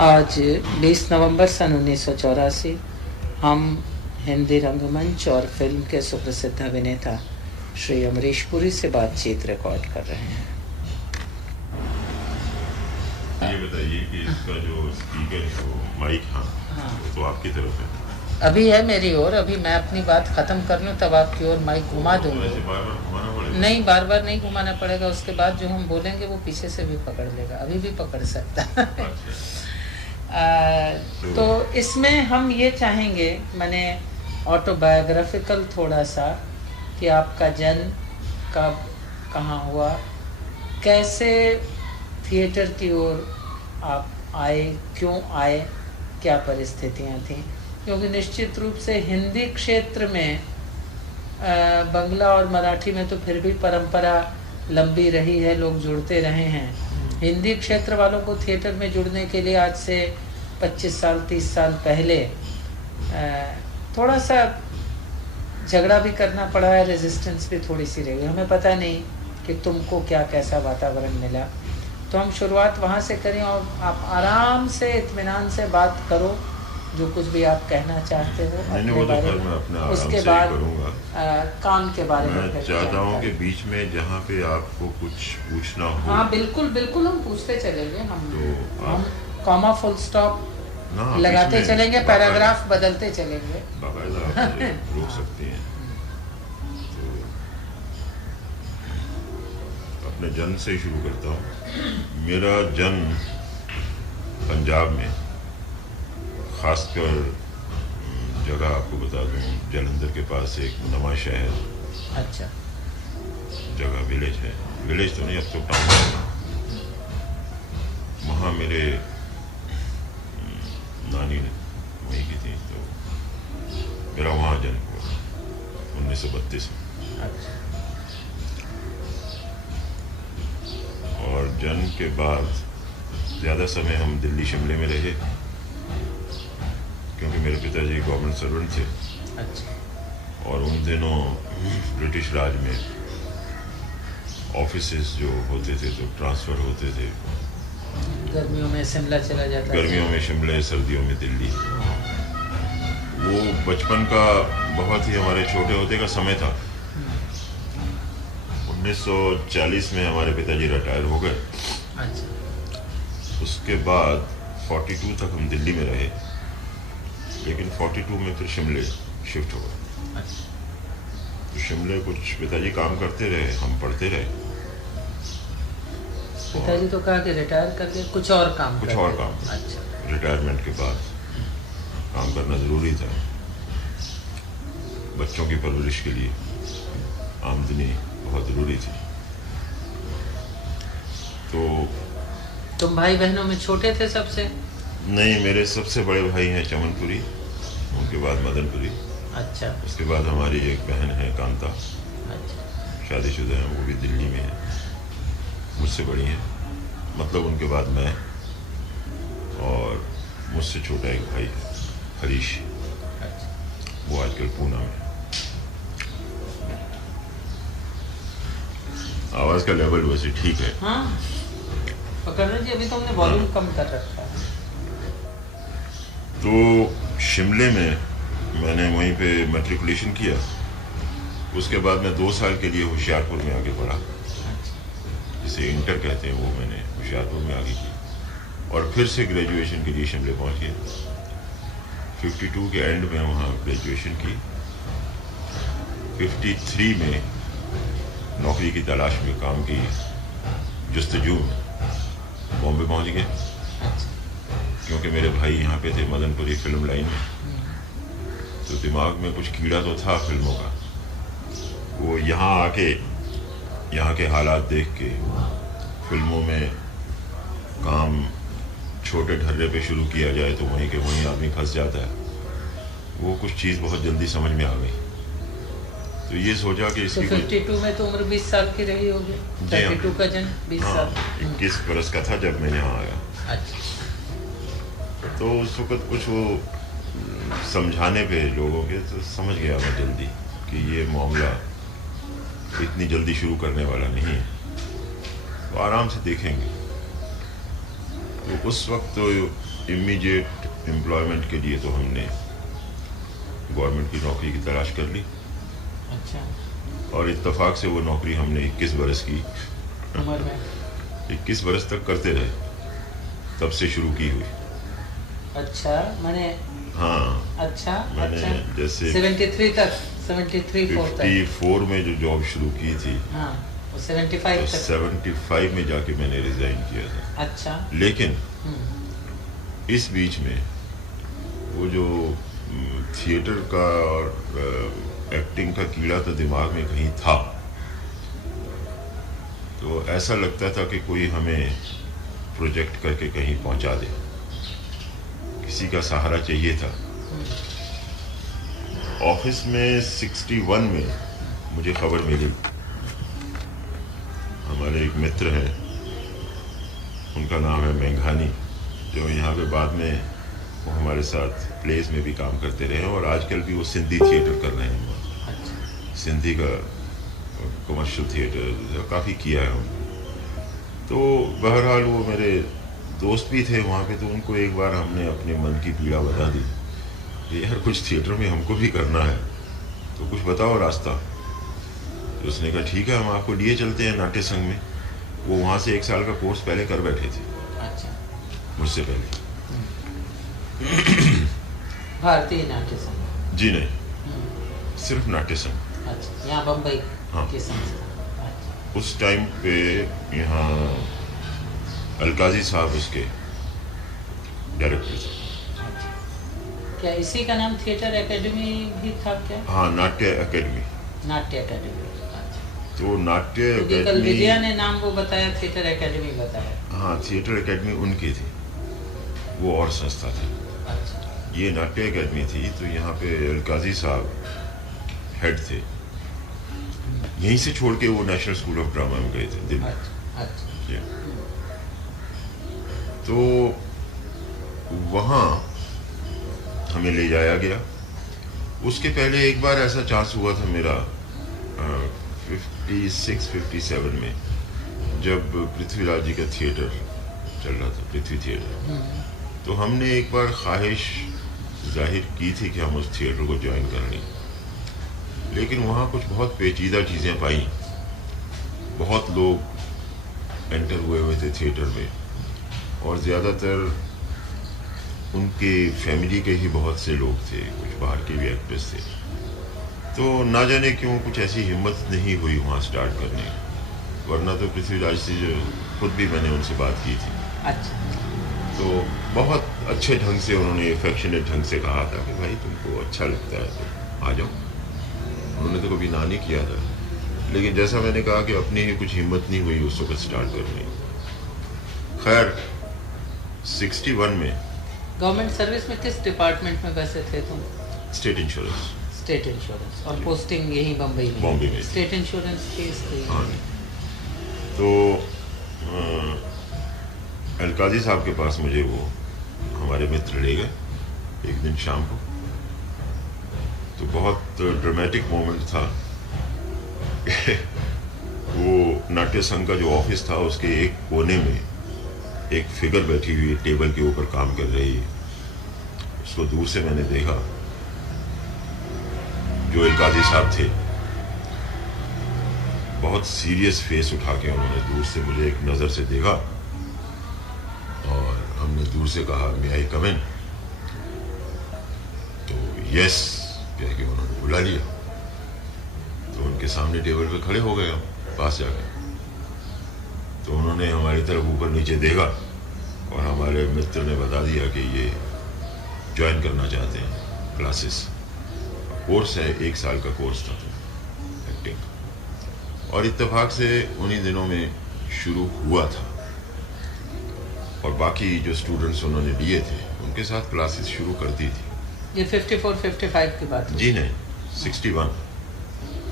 आज 20 नवंबर सन 1984 हम हिंदी रंगमंच और फिल्म के सुप्रसिद्ध अभिनेता श्री अमरीश पुरी से बातचीत रिकॉर्ड कर रहे हैं। ये बताइए कि इसका जो स्पीकर है वो माइक वो तो आपकी तरफ है। अभी है मेरी ओर। अभी मैं अपनी बात ख़त्म कर लूँ तब आपकी ओर माइक घुमा दूँगा। नहीं, बार बार नहीं घुमाना पड़ेगा। उसके बाद जो हम बोलेंगे वो पीछे से भी पकड़ लेगा, अभी भी पकड़ सकता है। तो इसमें हम ये चाहेंगे, मैंने ऑटोबायोग्राफिकल थोड़ा सा, कि आपका जन्म कब, कहाँ हुआ, कैसे थिएटर की ओर आप आए, क्यों आए, क्या परिस्थितियाँ थीं, क्योंकि निश्चित रूप से हिंदी क्षेत्र में बंगला और मराठी में तो फिर भी परंपरा लंबी रही है, लोग जुड़ते रहे हैं। हिंदी क्षेत्र वालों को थिएटर में जुड़ने के लिए आज से 25 साल 30 साल पहले थोड़ा सा झगड़ा भी करना पड़ा है, रेजिस्टेंस भी थोड़ी सी रही। हमें पता नहीं कि तुमको क्या कैसा वातावरण मिला, तो हम शुरुआत वहाँ से करें और आप आराम से इत्मीनान से बात करो, जो कुछ भी आप कहना चाहते हो अपने बारे में। उसके बाद काम के बारे में मैं चाहता हूँ कि बीच में जहाँ पे आपको कुछ पूछना हो। हाँ बिल्कुल बिल्कुल, हम पूछते चलेंगे। हम कॉमा फुल स्टॉप लगाते चलेंगे, पैराग्राफ बदलते चलेंगे। रोक सकती हैं। तो अपने जन्म से ही शुरू करता हूँ। मेरा जन्म पंजाब में, खासकर जगह आपको बता दूं, जलंधर के पास एक नवा शहर, अच्छा जगह विलेज है, विलेज तो नहीं अब तो टाउन है। वहाँ मेरे नानी वहीं की थी, तो मेरा वहाँ जन्म हुआ 1932 में। अच्छा। और जन्म के बाद ज़्यादा समय हम दिल्ली शिमले में रहे, क्योंकि मेरे पिताजी गवर्नमेंट सर्वेंट थे। अच्छा। और उन दिनों ब्रिटिश राज में ऑफिसेस जो होते थे तो ट्रांसफ़र होते थे। गर्मियों में शिमला चला जाता, गर्मियों में शिमला, सर्दियों में दिल्ली। वो बचपन का बहुत ही हमारे छोटे होते का समय था। 1940 में हमारे पिताजी रिटायर हो गए। अच्छा। उसके बाद 42 तक हम दिल्ली में रहे, लेकिन 42 में फिर शिमले शिफ्ट हो गए। तो शिमले कुछ पिताजी काम करते रहे, हम पढ़ते रहे। पिताजी तो कहा कि रिटायर करके कुछ और काम। अच्छा। रिटायरमेंट के बाद काम करना ज़रूरी था, बच्चों की परवरिश के लिए आमदनी बहुत ज़रूरी थी। तो तुम भाई बहनों में छोटे थे सबसे? नहीं, मेरे सबसे बड़े भाई हैं चमनपुरी, उनके बाद मदनपुरी। अच्छा। उसके बाद हमारी एक बहन है कांता। अच्छा। शादीशुदा हैं, वो भी दिल्ली में है, मुझसे बड़ी हैं। मतलब उनके बाद मैं, और मुझसे छोटा एक भाई है हरीश। अच्छा। वो आजकल पूना में। आवाज़ का लेवल वैसे ठीक है। हाँ पकड़ना जी, अभी तो हमने वॉल्यूम कम कर रखा है। तो शिमले में मैंने वहीं पे मैट्रिकुलेशन किया। उसके बाद मैं 2 साल के लिए होशियारपुर में आगे पढ़ा, जिसे इंटर कहते हैं, वो मैंने होशियारपुर में आगे की। और फिर से ग्रेजुएशन के लिए शिमले पहुंच गया। 52 के एंड में वहाँ ग्रेजुएशन की। 53 में नौकरी की तलाश में, काम की जस्तजू में बॉम्बे पहुंच गए, क्योंकि मेरे भाई यहाँ पे थे मदनपुरी फिल्म लाइन में। तो दिमाग में कुछ कीड़ा तो था फिल्मों का। वो यहाँ आके यहाँ के हालात देख के फिल्मों में काम छोटे ढर्रे पे शुरू किया जाए तो वहीं के वहीं आदमी फंस जाता है। वो कुछ चीज़ बहुत जल्दी समझ में आ गई। तो ये सोचा कि इसकी 52 में तो उम्र 20 साल की रही होगी। 32 का जन्म 20 साल। 21 बरस का था जब मैं यहाँ आया। अच्छा। तो उस वक्त कुछ वो समझाने पे लोगों के, तो समझ गया मैं जल्दी कि ये मामला इतनी जल्दी शुरू करने वाला नहीं है, तो आराम से देखेंगे। तो उस वक्त तो इमीडिएट एम्प्लॉयमेंट के लिए तो हमने गवर्नमेंट की नौकरी की तलाश कर ली। अच्छा। और इत्तेफाक से वो नौकरी हमने 21 बरस की उम्र में 21 बरस तक करते रहे, तब से शुरू की हुई। अच्छा, मैंने हाँ, अच्छा मैंने अच्छा जैसे 73 तक 54 में जो जॉब शुरू की थी, हाँ, वो 75 तो तक। 75 में जाके मैंने रिजाइन किया था। अच्छा। लेकिन इस बीच में वो जो थिएटर का और एक्टिंग का कीड़ा तो दिमाग में कहीं था, तो ऐसा लगता था कि कोई हमें प्रोजेक्ट करके कहीं पहुंचा दे, किसी का सहारा चाहिए था। ऑफिस में 61 में मुझे खबर मिली, हमारे एक मित्र हैं, उनका नाम है मेघानी, जो यहाँ पे बाद में वो हमारे साथ प्लेस में भी काम करते रहे और आजकल भी वो सिंधी थिएटर कर रहे हैं। अच्छा। सिंधी का कमर्शियल थिएटर काफ़ी किया है उन्होंने। तो बहरहाल वो मेरे दोस्त भी थे वहाँ पे, तो उनको एक बार हमने अपने मन की पीड़ा बता दी कि यार कुछ थिएटर में हमको भी करना है, तो कुछ बताओ रास्ता। तो उसने कहा ठीक है, हम आपको लिए चलते हैं नाट्य संघ में। वो वहाँ से 1 साल का कोर्स पहले कर बैठे थे। अच्छा। मुझसे पहले। भारतीय नाट्य संघ? जी नहीं, सिर्फ नाट्य संघ। अच्छा, यहाँ बम्बई हाँ। की संस्था। अच्छा। उस टाइम पे यहाँ अलकाजी साहब उसके डायरेक्टर थे। क्या इसी का नाम थिएटर एकेडमी भी था क्या? हाँ, नाट्य एकेडमी। नाट्य एकेडमी। तो नाट्य कल एकेडमी, विजया ने नाम वो बताया, थिएटर एकेडमी बताया। हाँ, थिएटर एकेडमी उनकी थी, वो और संस्था थी। अच्छा। ये नाट्य एकेडमी थी। तो यहाँ पे अलकाजी साहब हेड थे, यहीं से छोड़ के वो नेशनल स्कूल ऑफ ड्रामा में गए थे दिल्ली। अच्छा। अच्छा। तो वहाँ हमें ले जाया गया। उसके पहले एक बार ऐसा चांस हुआ था मेरा 56-57 में, जब पृथ्वीराज जी का थिएटर चल रहा था, पृथ्वी थिएटर। तो हमने एक बार ख्वाहिश जाहिर की थी कि हम उस थिएटर को ज्वाइन कर लें, लेकिन वहाँ कुछ बहुत पेचीदा चीज़ें पाई। बहुत लोग एंटर हुए थे थिएटर में, और ज़्यादातर उनके फैमिली के ही बहुत से लोग थे, कुछ बाहर के भी एक्टर्स थे। तो ना जाने क्यों कुछ ऐसी हिम्मत नहीं हुई वहाँ स्टार्ट करने, वरना तो पृथ्वीराज से जो खुद भी मैंने उनसे बात की थी। अच्छा। तो बहुत अच्छे ढंग से उन्होंने, एफेक्शनेट ढंग से कहा था कि भाई तुमको अच्छा लगता है तो आ जाओ। उन्होंने तो कभी ना नहीं किया था, लेकिन जैसा मैंने कहा कि अपनी ही कुछ हिम्मत नहीं हुई उस वक्त स्टार्ट करने। खैर 61 में गवर्नमेंट सर्विस में किस डिपार्टमेंट में वैसे थे तुम? State insurance. State insurance. और पोस्टिंग यही बम्बई में? बॉम्बे में। स्टेट इंश्योरेंस केस थी। हाँ। तो अलकाजी साहब के पास मुझे वो हमारे मित्र ले गए एक दिन शाम को। तो बहुत ड्रामेटिक मोमेंट था। वो नाट्य संघ का जो ऑफिस था, उसके एक कोने में एक फिगर बैठी हुई टेबल के ऊपर काम कर रही है। उसको दूर से मैंने देखा, जो अलकाजी साहब थे, बहुत सीरियस फेस उठा के उन्होंने दूर से मुझे एक नज़र से देखा, और हमने दूर से कहा मे आई कम इन। तो यस कह के उन्होंने बुला लिया। तो उनके सामने टेबल पे खड़े हो गए हम पास जाकर। तो उन्होंने हमारी तरफ ऊपर नीचे देखा, और हमारे मित्र ने बता दिया कि ये ज्वाइन करना चाहते हैं क्लासेस। कोर्स है, 1 साल का कोर्स था एक्टिंग। और इत्तेफाक से उन्हीं दिनों में शुरू हुआ था, और बाकी जो स्टूडेंट्स उन्होंने लिए थे उनके साथ क्लासेस शुरू कर दी थी। ये 54-55 की बात? जी नहीं, 61।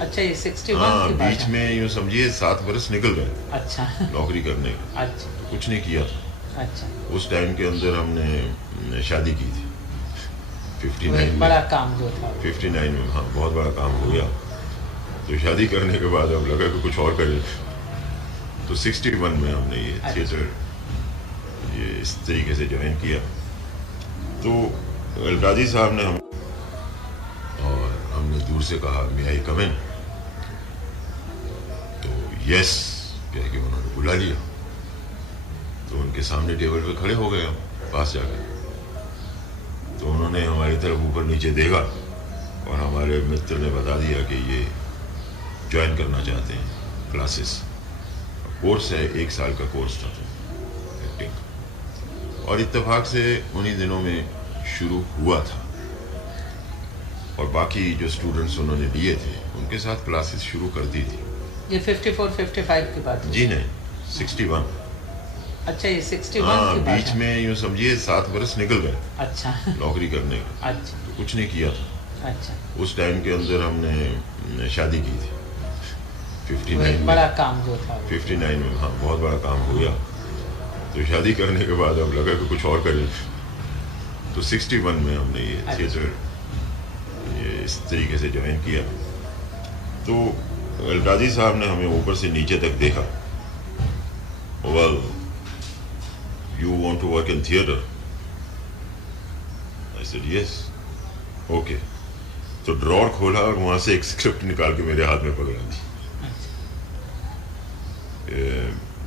अच्छा, ये 61 हाँ, की बात बीच है। में यूँ समझिए 7 बरस निकल गए अच्छा। नौकरी करने का। अच्छा। तो कुछ नहीं किया था। अच्छा। उस टाइम के अंदर हमने शादी की थी 59 में। बड़ा काम जो था 59 में। हाँ, बहुत बड़ा काम हो गया। तो शादी करने के बाद अब लगा कि कुछ और करें। तो 61 में हमने ये थिएटर ये इस तरीके से ज्वाइन किया। तो अलकाजी साहब ने हम और हमने दूर से कहा मे आई कम इन, तो यस कह के उन्होंने बुला लिया। तो उनके सामने टेबल पे खड़े हो गए हम पास जाकर। तो उन्होंने हमारी तरफ ऊपर नीचे देखा और हमारे मित्र ने बता दिया कि ये ज्वाइन करना चाहते हैं क्लासेस। कोर्स है, 1 साल का कोर्स था एक्टिंग का, और इत्तेफाक से उन्हीं दिनों में शुरू हुआ था। और बाकी जो स्टूडेंट्स उन्होंने लिए थे उनके साथ क्लासेस शुरू कर दी थी। ये 54-55 की बात है? जी नहीं, 61। अच्छा, ये 61 की बात बीच है। में यूँ समझिए 7 बरस निकल गए अच्छा नौकरी करने का। अच्छा, तो कुछ नहीं किया था। अच्छा, उस टाइम के अंदर हमने शादी की थी 59 में। बड़ा काम जो था 59 में, हाँ बहुत बड़ा काम हो गया। तो शादी करने के बाद अब लगा कि कुछ और करें, तो 61 में हमने ये थिएटर ये इस तरीके से ज्वाइन किया। तो अलकाजी साहब ने हमें ऊपर से नीचे तक देखा। Well, you want to work in theater? I said yes. Okay. तो ड्रॉर खोला और वहां से एक स्क्रिप्ट निकाल के मेरे हाथ में पकड़ा दी।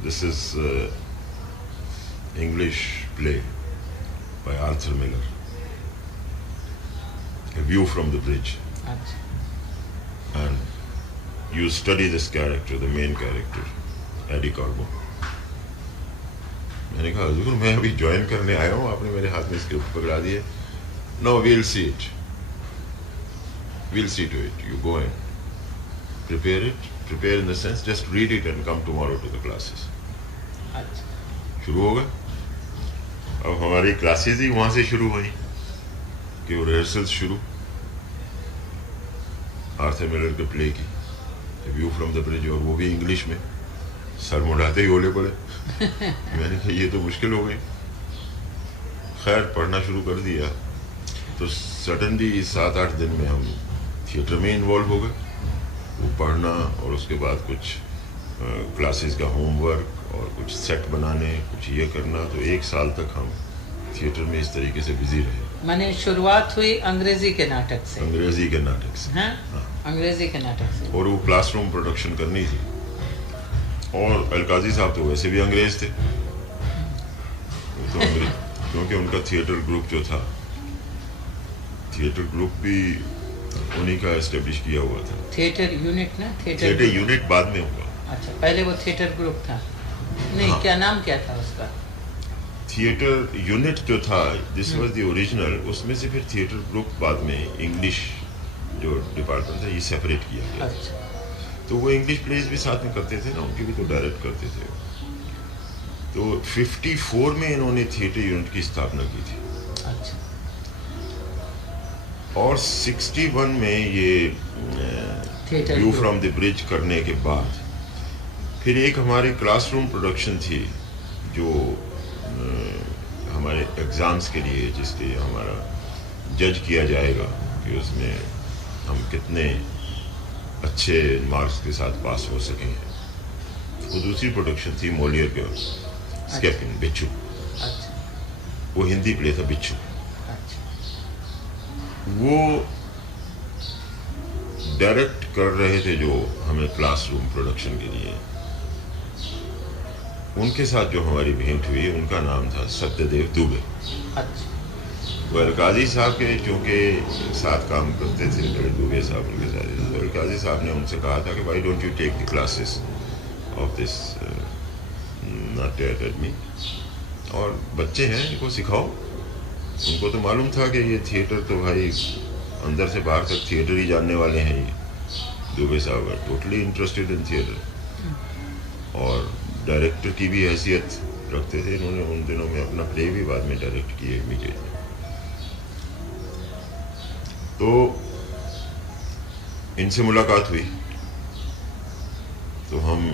This is English play by Arthur Miller, A View from the Bridge. And you study this character, the main character, Eddie Carbo. मैंने कहा हुजूर मैं अभी ज्वाइन करने आया हूँ, आपने मेरे हाथ में स्क्रिप्ट पकड़ा दिए। No, we'll see it. We'll see to it. You go and prepare it. Prepare in the sense, just read it and come tomorrow to the classes. शुरू हो गए। अब हमारी क्लासेस ही वहाँ से शुरू हुई कि वो रिहर्सल्स शुरू आर्थर मिलर के प्ले की, A View from the Bridge, और वो भी इंग्लिश में। सर मुड़ाते ही ओले पड़े। मैंने कहा ये तो मुश्किल हो गई। खैर पढ़ना शुरू कर दिया। तो सडनली 7-8 दिन में हम थिएटर में इन्वॉल्व हो गए। वो पढ़ना और उसके बाद कुछ क्लासेस का होमवर्क और कुछ सेट बनाने, कुछ ये करना। तो 1 साल तक हम थिएटर में इस तरीके से बिजी रहे। माने शुरुआत हुई अंग्रेजी के नाटक से? अंग्रेजी के नाटक से, हाँ? अंग्रेजी के नाटक से। और वो क्लासरूम प्रोडक्शन करनी थी। और अलकाजी साहब तो वैसे भी अंग्रेज थे, तो क्योंकि उनका थिएटर ग्रुप जो था, थिएटर ग्रुप भी उन्हीं का एस्टेब्लिश किया हुआ था। थिएटर यूनिट ना? थिएटर यूनिट बाद में हुआ। अच्छा, पहले वो थिएटर ग्रुप था? नहीं, हाँ। क्या नाम क्या था उसका? थिएटर यूनिट जो था, दिस वाज द ओरिजिनल। उसमें से फिर थिएटर ग्रुप बाद में इंग्लिश जो डिपार्टमेंट था ये सेपरेट किया गया। अच्छा। तो वो इंग्लिश प्लेज भी साथ में करते थे ना, उनकी भी तो डायरेक्ट करते थे। तो 54 में इन्होंने थिएटर यूनिट की स्थापना की थी। अच्छा। और 61 में ये व्यू फ्रॉम द ब्रिज करने के बाद फिर एक हमारे क्लासरूम प्रोडक्शन थी जो हमारे एग्ज़ाम्स के लिए, जिसके हमारा जज किया जाएगा कि उसमें हम कितने अच्छे मार्क्स के साथ पास हो सकें। वो दूसरी प्रोडक्शन थी मोलियर के स्केपिंग, बिच्छू। वो हिंदी प्ले था बिच्छू। वो डायरेक्ट कर रहे थे जो हमें क्लासरूम प्रोडक्शन के लिए। उनके साथ जो हमारी भेंट हुई उनका नाम था सत्यदेव दुबे। वो अलकाजी साहब के चूँकि साथ काम करते थे, बड़े दुबे साहब उनके साथ। तो अलकाजी साहब ने उनसे कहा था कि भाई don't you take the classes of this नाट्य अकेडमी, और बच्चे हैं इनको सिखाओ। उनको तो मालूम था कि ये थिएटर तो भाई अंदर से बाहर तक थिएटर ही जानने वाले हैं। ये दुबे साहब टोटली इंटरेस्टेड इन थिएटर और डायरेक्टर की भी हैसियत रखते थे। इन्होंने उन दिनों में अपना प्ले भी बाद में डायरेक्ट किए इमीडिएटली। तो इनसे मुलाकात हुई तो हम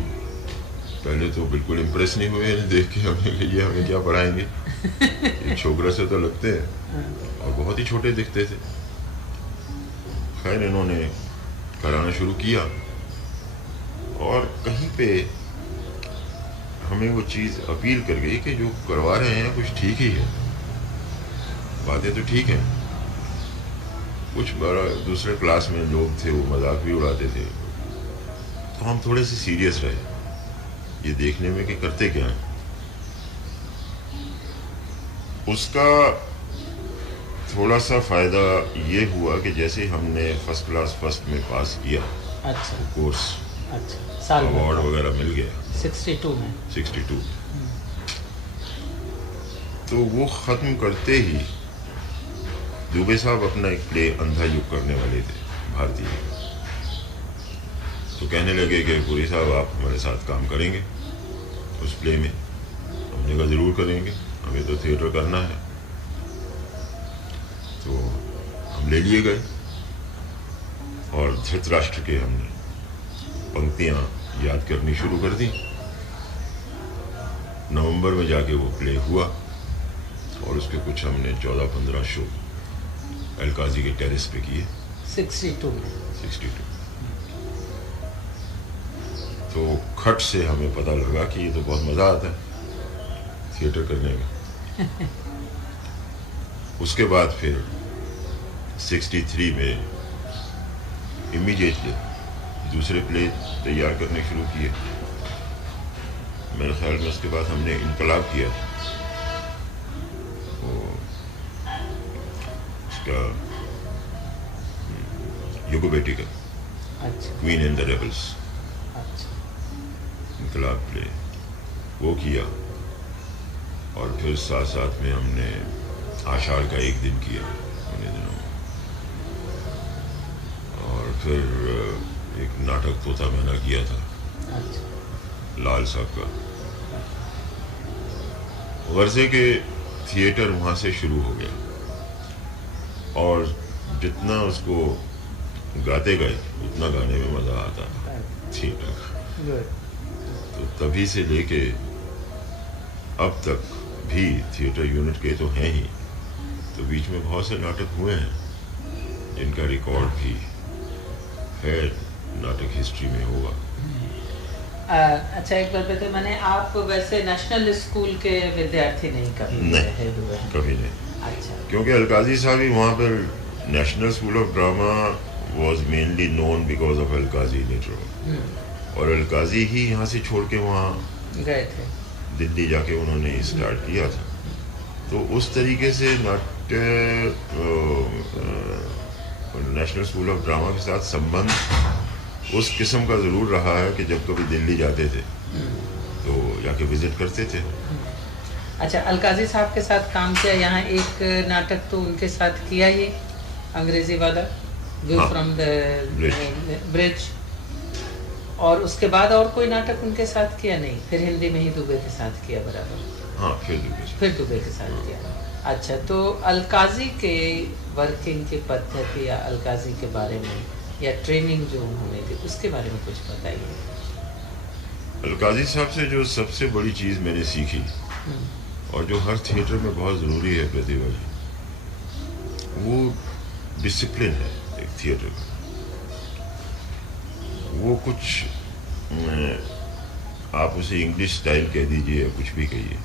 पहले तो बिल्कुल इम्प्रेस नहीं हुए देख के। हमने कि ये हमें क्या पढ़ाएंगे, ये छोकरा से तो लगते हैं और बहुत ही छोटे दिखते थे। खैर इन्होंने कराना शुरू किया और कहीं पे हमें वो चीज़ अपील कर गई कि जो करवा रहे हैं कुछ ठीक ही है। बातें तो ठीक हैं, कुछ बड़ा दूसरे क्लास में लोग थे वो मजाक भी उड़ाते थे, तो हम थोड़े से सीरियस रहे ये देखने में कि करते क्या हैं। उसका थोड़ा सा फ़ायदा ये हुआ कि जैसे हमने फर्स्ट क्लास फर्स्ट में पास किया, अच्छा कोर्स, अच्छा, साल अवार्ड वगैरह मिल गया 62 में। 62, तो वो ख़त्म करते ही दुबे साहब अपना एक प्ले अंधा युग करने वाले थे भारतीय, तो कहने लगे कि पुरी साहब आप हमारे साथ काम करेंगे उस प्ले में। हमने कहा ज़रूर करेंगे, हमें तो थिएटर करना है। तो हम ले लिए गए और धृतराष्ट्र के हमने पंक्तियाँ याद करनी शुरू कर दी। नवंबर में जाके वो प्ले हुआ और उसके कुछ हमने 14-15 शो अलकाजी के टेरेस पे किए 62 में। 62। तो खट से हमें पता लगा कि ये तो बहुत मज़ा आता है थिएटर करने में। उसके बाद फिर 63 में इमीडिएटली दूसरे प्ले तैयार करने शुरू किए। मेरे ख्याल में उसके बाद हमने इनकलाब किया था, उसका युगो बेटी का, अच्छा क्वीन एंड द रेबल्स, अच्छा, इनकलाब प्ले वो किया। और फिर साथ साथ में हमने आषाढ़ का एक दिन किया उन्हीं दिनों में, और फिर एक नाटक तोता मैना किया था अच्छा, लाल साहब का। वर्जे के थिएटर वहाँ से शुरू हो गया और जितना उसको गाते गए उतना गाने में मज़ा आता था थिएटर। तो तभी से लेके अब तक भी थिएटर यूनिट के तो हैं ही, तो बीच में बहुत से नाटक हुए हैं जिनका रिकॉर्ड भी है, नाटक हिस्ट्री में होगा। अच्छा, एक बार बता, मैंने आप वैसे नेशनल स्कूल के विद्यार्थी नहीं कभी नहीं, कभी नहीं। अच्छा, क्योंकि अलकाजी साहब ही वहाँ पर national school of drama was mainly known because of Alkazi later, और अलकाजी ही यहाँ से छोड़ के वहाँ गए थे दिल्ली, जाके उन्होंने स्टार्ट किया था। तो उस तरीके से नाट्य नेशनल स्कूल ऑफ ड्रामा के साथ संबंध उस किस्म का ज़रूर रहा है कि जब कभी दिल्ली जाते थे तो जाके विजिट करते थे। अच्छा, अलकाजी साहब के साथ काम किया, यहाँ एक नाटक तो उनके साथ किया ही, अंग्रेजी वाला, व्यू फ्रॉम द ब्रिज, और उसके बाद और कोई नाटक उनके साथ किया नहीं? फिर हिंदी में ही दुबे के साथ किया बराबर? हाँ, फिर दुबे के साथ किया। अच्छा, तो अलकाजी के वर्किंग की पद्धति या अलकाजी के बारे में या ट्रेनिंग जो उन्होंने दी उसके बारे में कुछ बताइए। अलकाजी साहब से जो सबसे बड़ी चीज़ मैंने सीखी और जो हर थिएटर में बहुत ज़रूरी है प्रतिभा जी, वो डिसिप्लिन है एक थिएटर का। वो कुछ आप उसे इंग्लिश स्टाइल कह दीजिए या कुछ भी कहिए,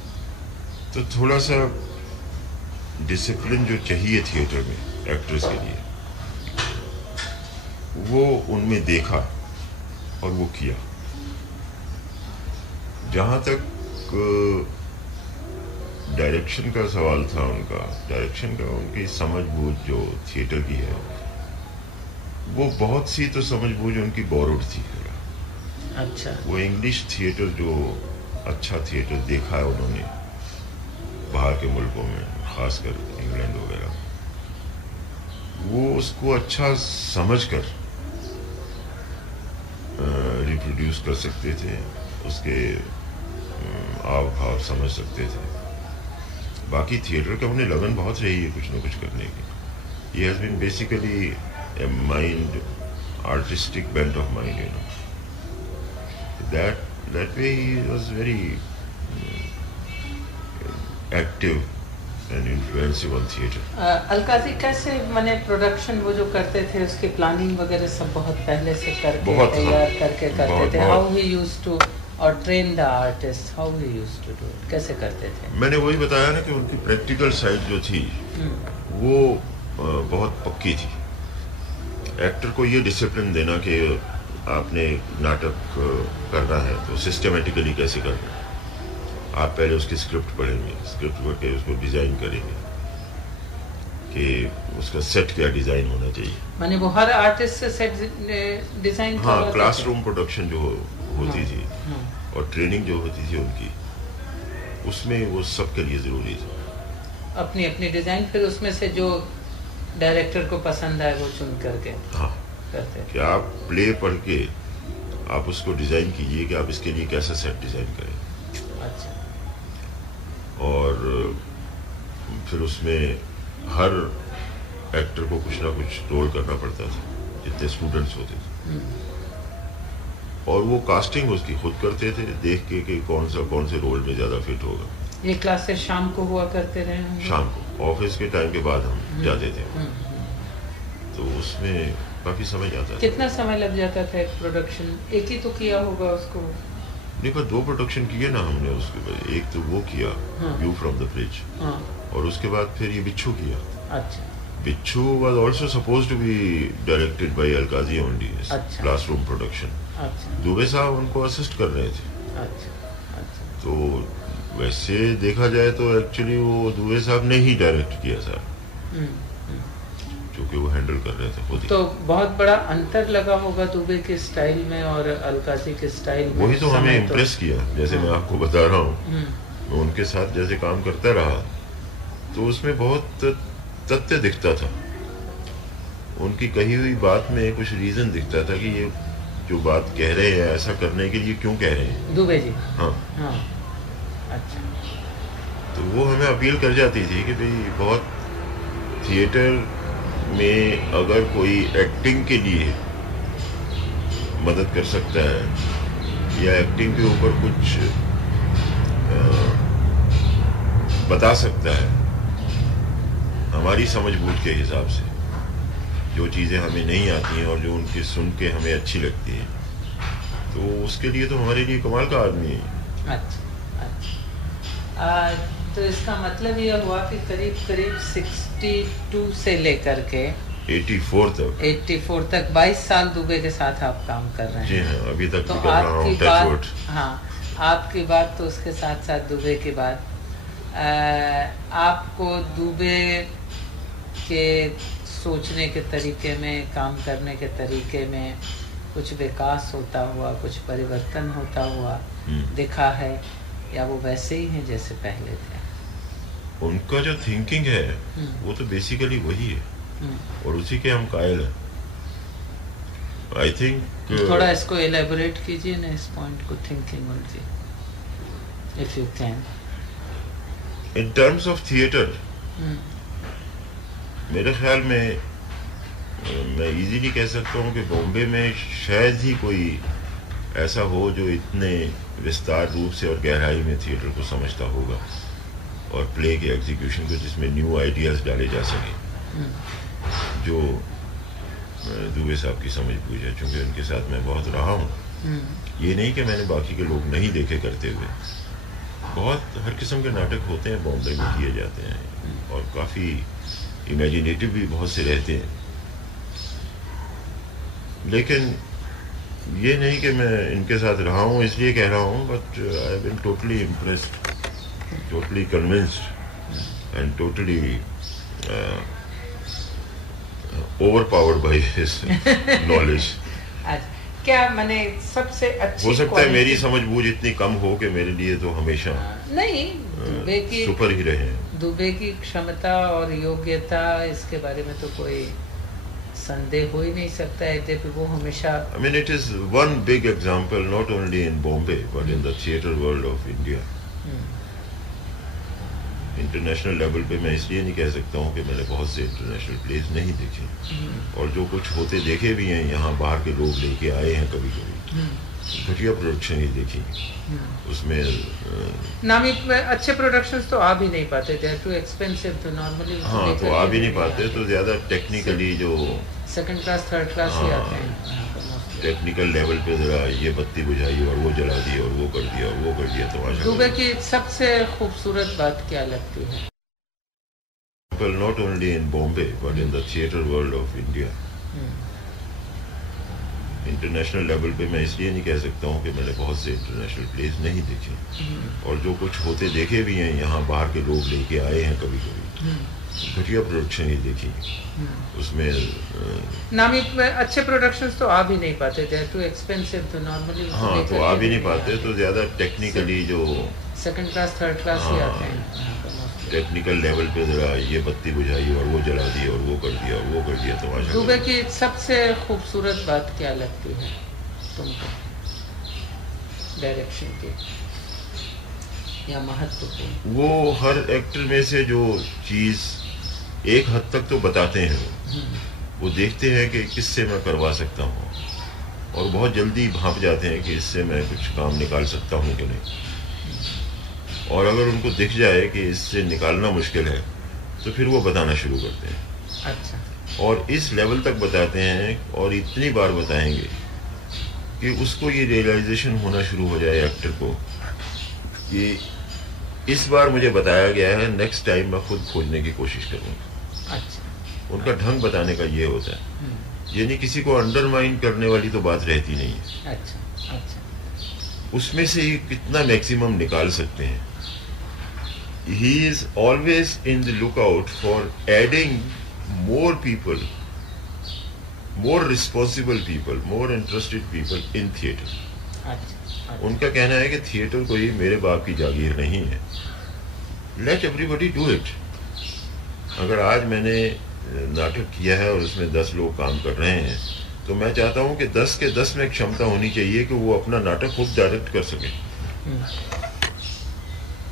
तो थोड़ा सा डिसिप्लिन जो चाहिए थिएटर में एक्टर्स के लिए, वो उनमें देखा और वो किया। जहाँ तक डायरेक्शन का सवाल था, डायरेक्शन का उनकी समझ बूझ जो थिएटर की है, वो बहुत सी तो समझ बूझ उनकी बोरोड थी। अच्छा, वो इंग्लिश थिएटर जो अच्छा थिएटर देखा है उन्होंने बाहर के मुल्कों में, खासकर इंग्लैंड वगैरह, वो उसको अच्छा समझकर रिप्रोड्यूस कर सकते थे, उसके आव भाव समझ सकते थे। बाकी थिएटर का उन्हें लगन बहुत रही है कुछ न कुछ करने की। He has been basically a mind, artistic bent of mind, you know. That way he was very active and influential on theatre. Alkazi कैसे, माने प्रोडक्शन वो जो करते थे उसकी प्लानिंग वगैरह सब बहुत पहले से करके तैयार करके करते थे? How he used to और train the artist, how you used to do it, कैसे करते थे? मैंने वही बताया ना कि उनकी प्रैक्टिकल साइड जो थी वो बहुत पक्की थी। एक्टर को ये डिसिप्लिन देना कि आपने नाटक करना है तो सिस्टमेटिकली कैसे करना है। आप पहले उसकी स्क्रिप्ट पढ़ेंगे, स्क्रिप्ट पढ़ के उसको डिज़ाइन करेंगे कि उसका सेट क्या डिज़ाइन होना चाहिए। माने वो हर आर्टिस्ट से सेट डिज़ाइन? हाँ, क्लासरूम प्रोडक्शन जो होती थी और ट्रेनिंग जो होती थी उनकी, उसमें वो सबके लिए ज़रूरी था। अपनी अपनी डिज़ाइन, फिर उसमें से जो डायरेक्टर को पसंद आए वो चुन करके हाँ करते कि आप प्ले पढ़ के आप उसको डिज़ाइन कीजिए कि आप इसके लिए कैसा सेट डिज़ाइन करें। अच्छा। और फिर उसमें हर एक्टर को कुछ ना कुछ रोल करना पड़ता था, जितने स्टूडेंट्स होते थे। और वो कास्टिंग उसकी खुद करते थे, देख के कि कौन से रोल में ज़्यादा फिट होगा। ये क्लासेस शाम को हुआ करते रहे होंगे? शाम को ऑफिस के टाइम के बाद हम जाते थे। तो उसमें काफ़ी समय जाता था। कितना समय लग जाता था एक प्रोडक्शन? एक ही तो किया होगा उसको? देखो, 2 प्रोडक्शन किए ना हमने उसके बाद। एक तो वो किया व्यू फ्रॉम द ब्रिज, और उसके बाद फिर ये बिच्छू किया। अच्छा। Bichhoo was also supposed to be directed by Alkazi only, classroom production. अच्छा। दुबे साहब उनको असिस्ट कर रहे थे। अच्छा अच्छा। तो वैसे देखा जाए तो एक्चुअली वो दुबे साहब ने ही डायरेक्ट किया था, क्योंकि वो हैंडल कर रहे थे खुद ही। तो बहुत बड़ा अंतर लगा होगा दुबे के स्टाइल में और अलकाजी के स्टाइल में? वही तो हमें इम्प्रेस किया। जैसे मैं आपको बता रहा हूँ, मैं उनके साथ जैसे काम करता रहा तो उसमें बहुत तथ्य दिखता था। उनकी कही हुई बात में कुछ रीजन दिखता था कि ये जो बात कह रहे हैं ऐसा करने के लिए क्यों कह रहे हैं दुबे जी। हाँ। अच्छा। तो वो हमें अपील कर जाती थी कि भाई बहुत थिएटर में अगर कोई एक्टिंग के लिए मदद कर सकता है या एक्टिंग के ऊपर कुछ बता सकता है हमारी समझबूझ के हिसाब से, जो चीज़ें हमें नहीं आती हैं और जो उनकी सुन के हमें अच्छी लगती हैं, तो उसके लिए तो हमारे लिए कमाल का आदमी है। अच्छा अच्छा। तो इसका मतलब यह हुआ कि करीब करीब 62 से लेकर के 84 तक 22 साल दुबे के साथ आप काम कर रहे हैं। जी हाँ, अभी तक तो कर रहा हूं, टच वुड। हाँ, आपकी बात तो उसके साथ साथ दुबे की बात, आपको दुबे के सोचने के तरीके में, काम करने के तरीके में कुछ विकास होता हुआ, कुछ परिवर्तन होता हुआ दिखा है, या वो वैसे ही हैं जैसे पहले थे? उनका जो थिंकिंग है वो तो बेसिकली वही है, और उसी के हम कायल हैं। आई थिंक थोड़ा इसको एलेबोरेट कीजिए ना, इस पॉइंट को, थिंकिंग उनकी, if you can. In terms of theatre मेरे ख्याल में मैं इजीली कह सकता हूँ कि बॉम्बे में शायद ही कोई ऐसा हो जो इतने विस्तार रूप से और गहराई में थिएटर को समझता होगा और प्ले के एग्जीक्यूशन को, जिसमें न्यू आइडियाज़ डाले जा सकें, जो दुबे साहब की समझ बूझ है। चूँकि उनके साथ मैं बहुत रहा हूँ, ये नहीं कि मैंने बाकी के लोग नहीं देखे करते हुए। बहुत हर किस्म के नाटक होते हैं बॉम्बे में, किए जाते हैं, और काफ़ी इमेजिनेटिव भी बहुत से रहते हैं। लेकिन ये नहीं कि मैं इनके साथ रहा हूँ इसलिए कह रहा हूँ, but I have been totally impressed, totally convinced and totally overpowered by his knowledge. क्या मैंने सबसे अच्छी हो सकता है मेरी समझ बूझ इतनी कम हो कि मेरे लिए तो हमेशा नहीं, दुबे की सुपर ही रहे। दुबे की क्षमता और योग्यता, इसके बारे में तो कोई संदेह हो ही नहीं सकता है। यद्यपि वो हमेशा, I mean, it is one big example not only in Bombay but in the theatre world of India. International level पे मैं इसलिए नहीं कह सकता हूँ कि मैंने बहुत से इंटरनेशनल प्लेस नहीं देखे, और जो कुछ होते देखे भी हैं, यहाँ बाहर के लोग लेके आए हैं कभी कभी, घटिया प्रोडक्शन ही देखी। उसमें नामी अच्छे प्रोडक्शंस तो आ भी नहीं पाते थे, टू एक्सपेंसिव, तो नॉर्मली हाँ तो आ भी नहीं पाते, तो ज़्यादा टेक्निकली जो सेकंड क्लास थर्ड क्लास ही आते हैं टेक्निकल लेवल पे ज़रा ये बत्ती बुझाई और वो जला दी और वो कर दिया और वो कर दिया, तमाशा। दुबई की सबसे खूबसूरत बात क्या लगती है? Not only in Bombay but in the theatre world of India. International level पे मैं इसलिए नहीं कह सकता हूँ कि मैंने बहुत से इंटरनेशनल प्लेस नहीं देखे, और जो कुछ होते देखे भी हैं, यहाँ बाहर के लोग लेके आए हैं कभी कभी, घटिया प्रोडक्शन ही देखी। उसमें नामी अच्छे प्रोडक्शंस तो आ भी नहीं पाते थे, टू एक्सपेंसिव, तो नॉर्मली हाँ तो आ भी नहीं पाते, तो ज़्यादा टेक्निकली जो सेकंड क्लास थर्ड क्लास ही आते हैं। टेक्निकल लेवल पे ज़रा ये बत्ती बुझाई और वो जला दी और वो कर दिया और वो कर दिया, तमाशा। दुबई की सबसे खूबसूरत बात क्या लगती है तुमको डायरेक्शन की, या महत्वपूर्ण? वो हर एक्टर में से जो चीज़ एक हद तक तो बताते हैं, वो देखते हैं कि किससे मैं करवा सकता हूँ, और बहुत जल्दी भांप जाते हैं कि इससे मैं कुछ काम निकाल सकता हूँ कि नहीं। और अगर उनको दिख जाए कि इससे निकालना मुश्किल है, तो फिर वो बताना शुरू करते हैं। अच्छा। और इस लेवल तक बताते हैं, और इतनी बार बताएंगे कि उसको ये रियलाइजेशन होना शुरू हो जाए एक्टर को कि इस बार मुझे बताया गया है, नेक्स्ट टाइम मैं खुद खोजने की कोशिश करूँगा। अच्छा। उनका ढंग बताने का ये होता है, यानी किसी को अंडरमाइन करने वाली तो बात रहती नहीं है। अच्छा। अच्छा। उसमें से कितना मैक्सिमम निकाल सकते हैं। He is always in the lookout for adding more people, more responsible people, more interested people in theatre. अच्छा। उनका कहना है कि थिएटर कोई मेरे बाप की जागीर नहीं है, let everybody do it। अगर आज मैंने नाटक किया है और उसमें 10 लोग काम कर रहे हैं, तो मैं चाहता हूं कि 10 के 10 में क्षमता होनी चाहिए कि वो अपना नाटक खुद डायरेक्ट कर सके।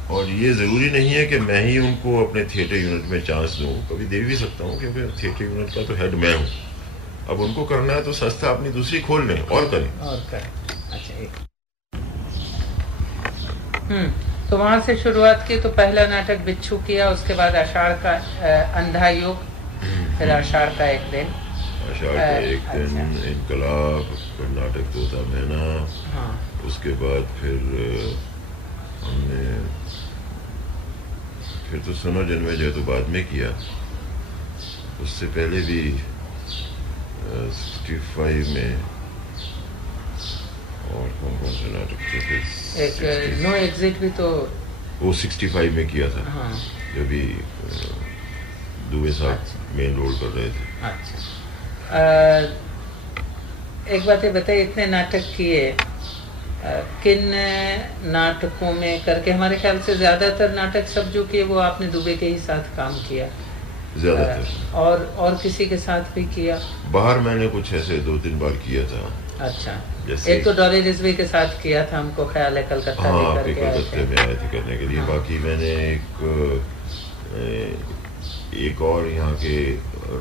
और ये ज़रूरी नहीं है कि मैं ही उनको अपने थिएटर यूनिट में चांस दूँ, कभी दे भी सकता हूँ, क्योंकि थिएटर यूनिट का तो हेड मैं हूँ। अब उनको करना है तो संस्था अपनी दूसरी खोल लें और करें। अच्छा, एक तो वहाँ से शुरुआत की, तो पहला नाटक बिच्छू किया, उसके बाद आषाढ़ का अंधा युग, फिर आषाढ़ का एक दिन, आषाढ़ का एक दिन, इनकलाब, कर्नाटक तोता मैना। हाँ। उसके बाद फिर हमने तो सुनो जन्मे जो तो बाद में किया, उससे पहले भी 65 में, और कौन से नाटक थे फिर? एक नो एग्जिट भी तो वो 65 में किया था। हाँ। जब भी दुबे साहब मेन रोल कर रहे थे। अच्छा। एक बात ये बताइए, इतने नाटक किए, किन नाटकों में करके, हमारे ख्याल से ज्यादातर नाटक सब जो किए वो आपने दुबे के ही साथ काम किया? ज्यादातर। और किसी के साथ भी किया? बाहर मैंने कुछ ऐसे 2-3 बार किया था। अच्छा। एक तो डॉली रिजवी के साथ किया था, हमको ख्याल है कलकत्ता में आए थे करने के लिए। हाँ। बाकी मैंने एक और यहाँ के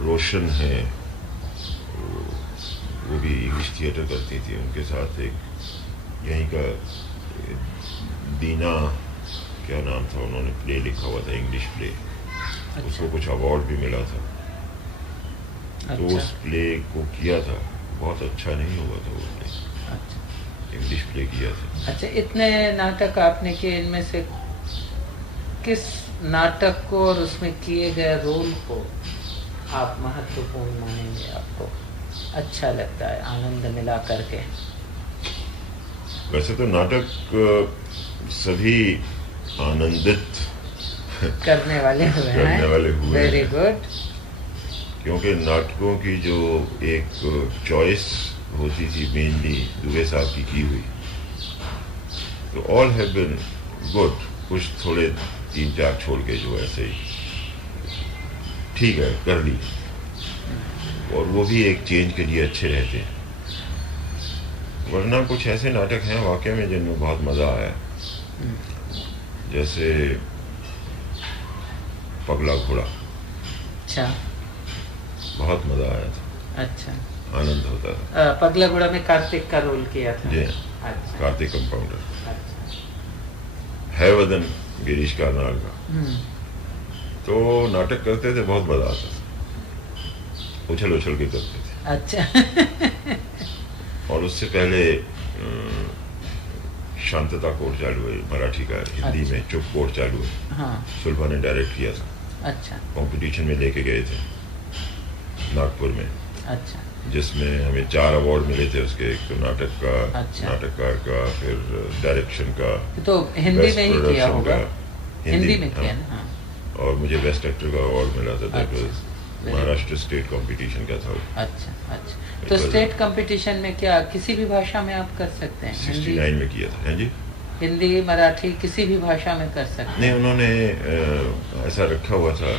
रोशन है, वो भी इंग्लिश थिएटर करती थी, उनके साथ एक यहीं का दीना, क्या नाम था, उन्होंने प्ले लिखा हुआ था, इंग्लिश प्ले। अच्छा। उसको कुछ अवार्ड भी मिला था। अच्छा। तो उस प्ले को किया था, बहुत अच्छा नहीं हुआ था वो प्ले। अच्छा। इंग्लिश प्ले किया था। अच्छा, इतने नाटक आपने किए, इनमें से किस नाटक को और उसमें किए गए रोल को आप महत्वपूर्ण मानेंगे, आपको अच्छा लगता है, आनंद मिला करके? वैसे तो नाटक सभी आनंदित करने वाले हुए। Very good. क्योंकि नाटकों की जो एक चॉइस होती थी मेनली दुबे साहब की हुई, तो ऑल हैव बीन गुड। कुछ थोड़े 3-4 छोड़ के जो ऐसे ही ठीक है कर ली, और वो भी एक चेंज के लिए अच्छे रहते हैं। वरना कुछ ऐसे नाटक हैं वाकई में जिनमें बहुत मज़ा आया, जैसे पगला घोड़ा। अच्छा। बहुत मज़ा आया था। अच्छा। आनंद होता था। पगला घोड़ा में कार्तिक का रोल किया था? जी। अच्छा। कार्तिक कंपाउंडर। अच्छा। है वदन गिरीश कार्नाल का। तो नाटक करते थे, बहुत मज़ा आता था, उछल के करते थे। अच्छा। और उससे पहले शांतता कोर्ट चालू है मराठी का, हिंदी अच्छा। में चुप कोर्ट चालू है। हाँ। सुलभा ने डायरेक्ट किया था। अच्छा। कंपटीशन में लेके गए थे नागपुर में। अच्छा। जिसमें हमें 4 अवार्ड मिले थे उसके, एक तो नाटक का, अच्छा। नाटककार का, फिर डायरेक्शन का, तो हिंदी बेस्ट में ही किया प्रोडक्शन होगा। का। हिंदी में किया हाँ। ना। हाँ। और मुझे बेस्ट एक्टर का अवार्ड मिला था। दैट अच्छा। वाज महाराष्ट्र स्टेट कंपटीशन का था वो। अच्छा। अच्छा। तो स्टेट कंपटीशन में क्या किसी भी भाषा में आप कर सकते हैं? 69 में किया था। हाँ जी। हिंदी, मराठी, किसी भी भाषा में कर सकते हैं? नहीं, उन्होंने ऐसा रखा हुआ था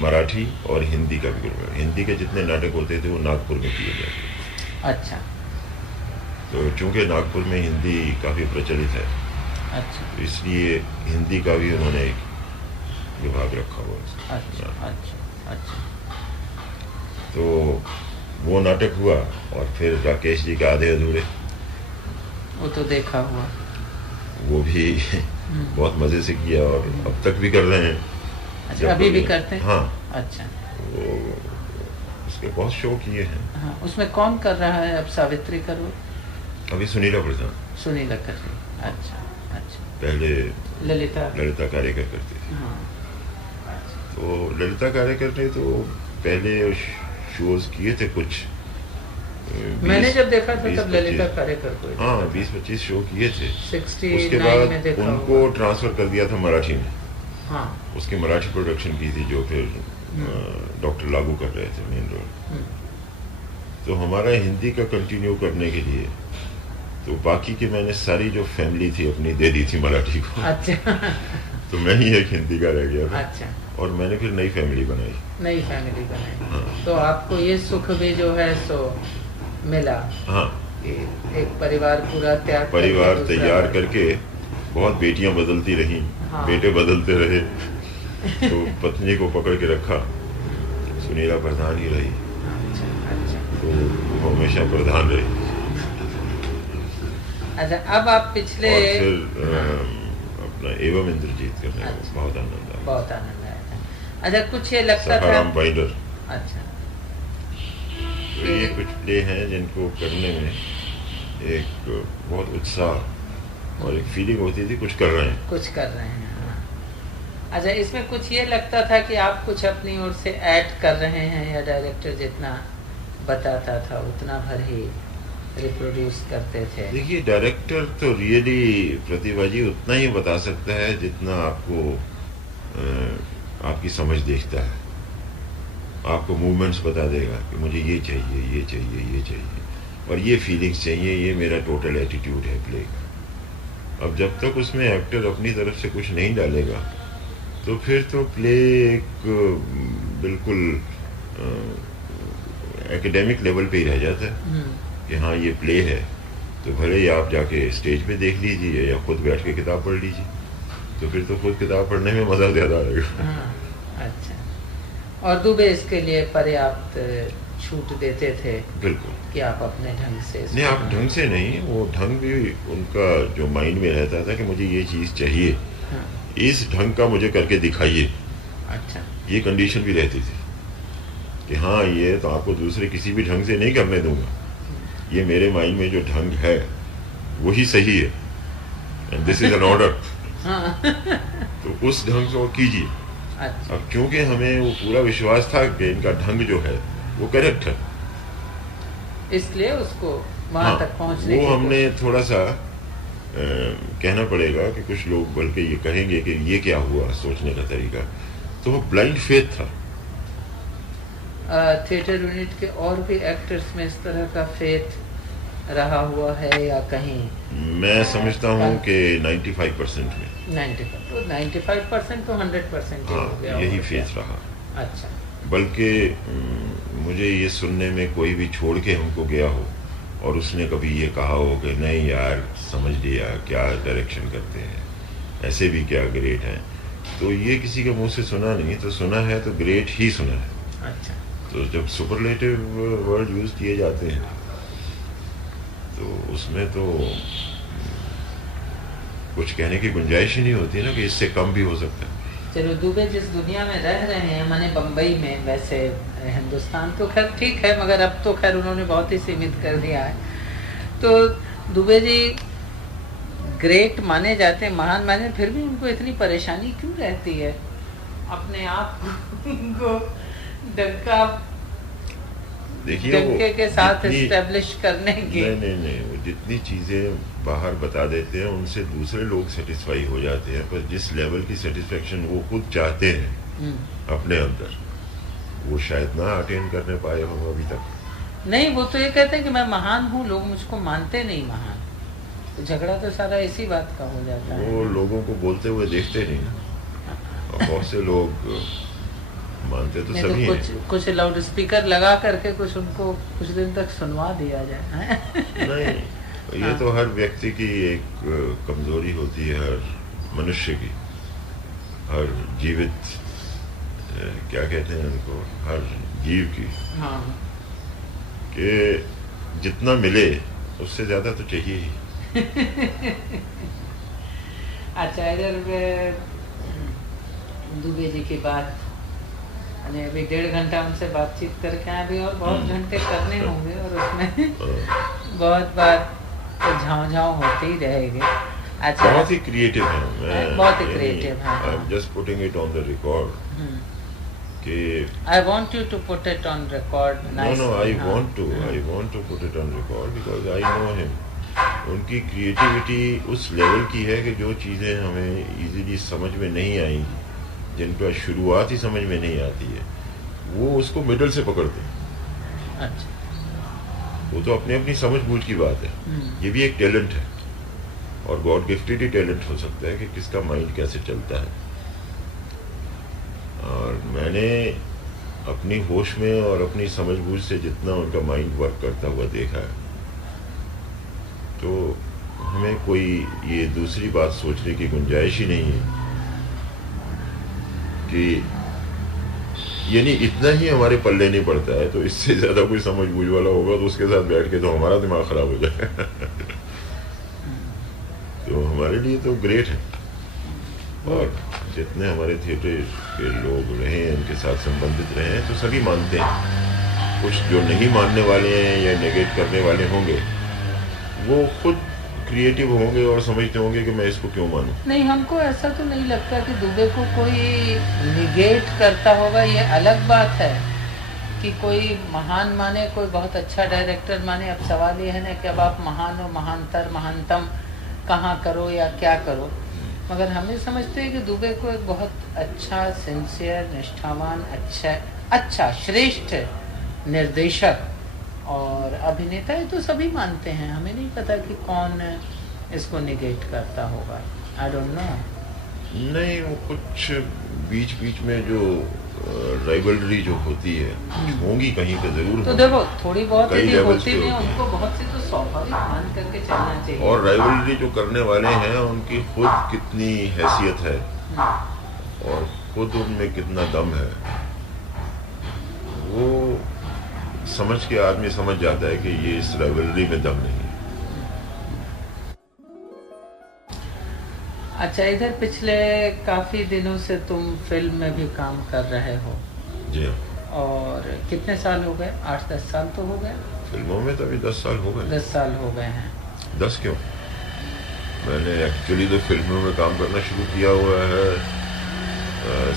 मराठी और हिंदी का भी। हिंदी के जितने नाटक होते थे वो नागपुर में किए जाते थे। अच्छा। तो चूंकि नागपुर में हिंदी काफ़ी प्रचलित है, अच्छा। तो इसलिए हिंदी का भी उन्होंने एक विभाग रखा हुआ है। अच्छा। अच्छा। अच्छा। तो वो नाटक हुआ और फिर राकेश जी के आधे अधूरे, वो तो देखा हुआ। वो भी बहुत मज़े से किया और अब तक भी कर रहे हैं। अच्छा, अभी भी करते हैं? हाँ। अच्छा। वो उसके बहुत शो किए हैं। हाँ, उसमें कौन कर रहा है अब? सावित्री करो, अभी सुनीला प्रधान। सुनीला कर रही। अच्छा। अच्छा। पहले ललिता कार्यकर करती थी। हाँ। अच्छा। तो ललिता कार्यकर ने तो पहले शोज किए थे कुछ। मैंने जब देखा था तब 20-25 ललिता कार्यकर को। हाँ, 20-25 शो किए थे। 69 उसके बाद में देखा उनको ट्रांसफर कर दिया था मराठी में। हाँ। उसकी मराठी प्रोडक्शन की थी, जो फिर डॉक्टर लागू कर रहे थे मेन रोल। तो हमारा हिंदी का कंटिन्यू करने के लिए तो बाकी की मैंने सारी जो फैमिली थी अपनी दे दी थी मराठी को। अच्छा। तो मैं ही एक हिंदी का रह गया था। अच्छा। और मैंने फिर नई फैमिली बनाई। नई फैमिली बनाई। हाँ। तो आपको ये सुख भी जो है सो मिला। हाँ, एक परिवार पूरा त्याग करके परिवार दूसरा तैयार परिवार। करके बहुत बेटियां बदलती रहीं। हाँ। बेटे बदलते रहे। तो पत्नी को पकड़ के रखा, सुनीला प्रधान ही रही। अच्छा। अच्छा। तो वो हमेशा प्रधान रही। अच्छा, अब आप पिछले और फिर अपना एवं इंद्रजीत करने में अच्छा। बहुत आनंद आया। बहुत आनंद आया था। अच्छा, कुछ ये लगता था। सखाराम बाइंडर। अच्छा। तो ये कुछ प्ले हैं जिनको करने में एक बहुत उत्साह और एक फीलिंग होती थी कुछ कर रहे हैं। कुछ कर रहे हैं। हाँ। अच्छा, इसमें कुछ ये लगता था कि आप कुछ अपनी ओर से ऐड कर रहे हैं, या डायरेक्टर जितना बताता था उतना भर ही रिप्रोड्यूस करते थे? देखिए, डायरेक्टर तो रियली प्रतिभा जी उतना ही बता सकता है जितना आपको आपकी समझ देखता है। आपको मूवमेंट्स बता देगा कि मुझे ये चाहिए, ये चाहिए, ये चाहिए, और ये फीलिंग्स चाहिए, ये मेरा टोटल एटीट्यूड है प्ले का। अब जब तक उसमें एक्टर अपनी तरफ से कुछ नहीं डालेगा तो फिर तो प्ले एक बिल्कुल एकेडमिक लेवल पे ही रह जाता है कि हाँ ये प्ले है। तो भले ही आप जाके स्टेज पे देख लीजिए या खुद बैठ के किताब पढ़ लीजिए, तो फिर तो खुद किताब पढ़ने में मज़ा ज़्यादा आएगा। हाँ। अच्छा। और दुबे इसके लिए पर्याप्त छूट देते थे? बिल्कुल। कि आप अपने ढंग से? नहीं, आप ढंग से नहीं, वो ढंग भी उनका जो माइंड में रहता था कि मुझे ये चीज़ चाहिए। हाँ। इस ढंग का मुझे करके दिखाइए। अच्छा। ये कंडीशन भी रहती थी कि हाँ ये तो आपको दूसरे किसी भी ढंग से नहीं करने दूंगा, ये मेरे माइंड में जो ढंग है वही सही है, and this is an order. तो उस ढंग से वो कीजिए। अच्छा। अब क्योंकि हमें वो पूरा विश्वास था कि इनका ढंग जो है वो करेक्ट है, इसलिए उसको वहां तक पहुंचने वो की हमने थोड़ा सा कहना पड़ेगा कि कुछ लोग बल्कि ये कहेंगे कि ये क्या हुआ सोचने का तरीका, तो वो ब्लाइंड फेथ था। थिएटर यूनिट के और भी एक्टर्स में इस तरह का फेथ रहा हुआ है या कहीं? मैं समझता हूँ कि 95% में 95% तो 100% हाँ, हो गया, यही और फेथ क्या? रहा। अच्छा। बल्कि मुझे ये सुनने में कोई भी छोड़ के हमको गया हो और उसने कभी ये कहा हो कि नहीं यार समझ लिया क्या डायरेक्शन करते हैं, ऐसे भी क्या ग्रेट हैं, तो ये किसी के मुंह से सुना नहीं, तो सुना है तो ग्रेट ही सुना है। अच्छा। तो जब सुपरलेटिव वर्ड यूज किए जाते हैं तो उसमें तो कुछ कहने की गुंजाइश ही नहीं होती ना कि इससे कम भी हो सकता है। चलो, दुबे जिस दुनिया में रह रहे हैं, माने बम्बई में, वैसे हिंदुस्तान तो खैर ठीक है, मगर अब तो खैर उन्होंने बहुत ही सीमित कर दिया है। तो दुबे जी ग्रेट माने जाते हैं, महान माने, फिर भी उनको इतनी परेशानी क्यों रहती है अपने आप को डंके के साथ एस्टेब्लिश करने की? नहीं, वो जितनी चीजें बाहर बता देते हैं उनसे दूसरे लोग सेटिस्फाई हो जाते हैं, पर जिस लेवल की सेटिस्फेक्शन वो खुद चाहते हैं अपने अंदर, वो शायद ना अटेन करने पाए हो अभी तक। नहीं, वो तो ये कहते हैं कि मैं महान हूँ, लोग मुझको मानते नहीं महान। तो झगड़ा तो सारा इसी बात का हो जाता है। वो लोगों को बोलते हुए देखते नहीं ना, और बहुत से लोग मानते तो सभी तो कुछ लाउड स्पीकर लगा करके कुछ उनको कुछ दिन तक सुनवा दिया जाए। नहीं, ये तो हर व्यक्ति की एक कमजोरी होती है, हर मनुष्य की, हर जीवित क्या कहते हैं उनको, हर जीव की, हाँ, कि जितना मिले उससे ज्यादा तो चाहिए ही। अच्छा, इधर दुबे जी की बात, अभी 1.5 घंटा उनसे बातचीत करके आए, अभी और बहुत घंटे करने होंगे, और उसमें बहुत बार तो झाँव होती ही रहेगी। अच्छा, बहुत ही क्रिएटिव है, बहुत ही क्रिएटिव है। I am just putting it on the record कि I want you to put it on record. No, I want to put it on record because I know him. उनकी क्रिएटिविटी उस level की है कि जो चीज़ें हमें इजीली समझ में नहीं आएंगी, जिनका शुरुआत ही समझ में नहीं आती है, वो उसको मिडल से पकड़ते हैं। अच्छा। वो तो अपनी अपनी समझ बूझ की बात है। ये भी एक टैलेंट है, और गॉड गिफ्टेड ही टैलेंट हो सकता है कि किसका माइंड कैसे चलता है। और मैंने अपनी होश में और अपनी समझ बूझ से जितना उनका माइंड वर्क करता हुआ देखा है, तो हमें कोई ये दूसरी बात सोचने की गुंजाइश ही नहीं है कि यानी इतना ही हमारे पल्ले नहीं पड़ता है, तो इससे ज्यादा कोई समझ बूझ वाला होगा तो उसके साथ बैठ के तो हमारा दिमाग खराब हो जाए। तो हमारे लिए तो ग्रेट है, और जितने हमारे थिएटर के लोग रहे हैं, उनके साथ संबंधित रहे हैं, तो सभी मानते हैं। कुछ जो नहीं मानने वाले हैं या नेगेट करने वाले होंगे, वो खुद क्रिएटिव होंगे और समझते होंगे कि मैं इसको क्यों मानूं। नहीं, हमको ऐसा तो नहीं लगता कि दुबे को कोई निगेट करता होगा। ये अलग बात है कि कोई महान माने, कोई बहुत अच्छा डायरेक्टर माने। अब सवाल ये है ना कि अब आप महान हो, महानतर, महानतम कहाँ करो या क्या करो, मगर हमें समझते हैं कि दुबे को एक बहुत अच्छा, सिंसियर, निष्ठावान, अच्छा श्रेष्ठ निर्देशक और अभिनेता है, तो सभी मानते हैं। हमें नहीं पता कि कौन इसको निगेट करता होगा। I don't know. नहीं, वो कुछ बीच बीच में जो राइवलरी जो होती है होंगी कहीं पे जरूर। तो देखो, थोड़ी बहुत यदि होती भी है, उनको बहुत सी तो स्वाभाविक मान करके चलना चाहिए। और राइवलरी जो करने वाले हैं, उनकी खुद कितनी हैसियत है और खुद उनमें कितना दम है, वो समझ के आदमी समझ जाता है कि ये इस राइवलरी में दम नहीं है। अच्छा, इधर पिछले काफी दिनों से तुम फिल्म में भी काम कर रहे हो। जी। और कितने साल हो गए? 8-10 साल तो हो गए फिल्मों में। तो अभी 10 साल हो गए। 10 साल हो गए हैं। 10 क्यों? मैंने एक्चुअली तो फिल्मों में काम करना शुरू किया हुआ है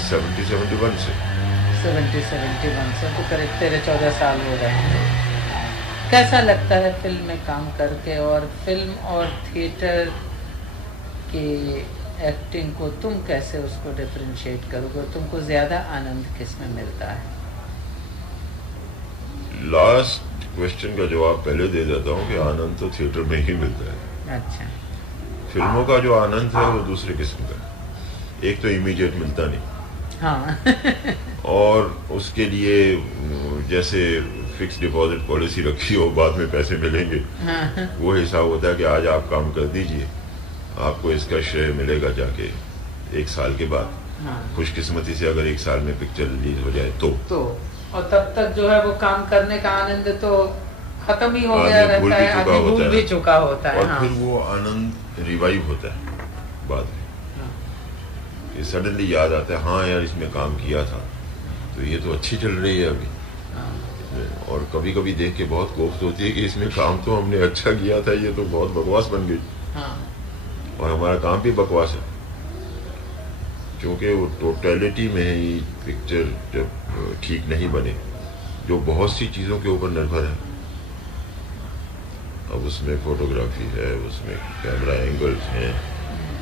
70-71 से। 70-71 से तो करीब 13-14 साल हो रहे हैं। कैसा लगता है फिल्म में काम करके? और फिल्म और थिएटर की एक्टिंग को तुम कैसे उसको डिफरेंशिएट करोगे? तुमको ज्यादा आनंद किस में मिलता है? लास्ट क्वेश्चन का जवाब पहले दे देता हूँ कि आनंद तो थिएटर में ही मिलता है। अच्छा। फिल्मों का जो आनंद है वो दूसरे किस्म का है। एक तो इमीडिएट मिलता नहीं। हाँ। और उसके लिए जैसे फिक्स डिपॉजिट पॉलिसी रखी हो, बाद में पैसे मिलेंगे। हाँ। वो हिसाब होता है कि आज आप काम कर दीजिए, आपको इसका श्रेय मिलेगा जाके 1 साल के बाद। हाँ। खुशकिस्मती से अगर 1 साल में पिक्चर रिलीज हो जाए तो और तब तक जो है वो काम करने का आनंद तो खत्म ही हो गया रहता है, आदमी भूल भी चुका होता है। और फिर वो आनंद रिवाइव होता है बाद में। ये सडनली याद आता है, हाँ यार इसमें काम किया था, तो ये तो अच्छी चल रही है अभी। और कभी कभी देख के बहुत कोफ्त होती है कि इसमें काम तो हमने अच्छा किया था, ये तो बहुत बकवास बन गई। हाँ। और हमारा काम भी बकवास है, क्योंकि वो टोटलिटी में ही पिक्चर जब ठीक नहीं बने, जो बहुत सी चीज़ों के ऊपर निर्भर है। अब उसमें फोटोग्राफी है, उसमें कैमरा एंगल्स हैं,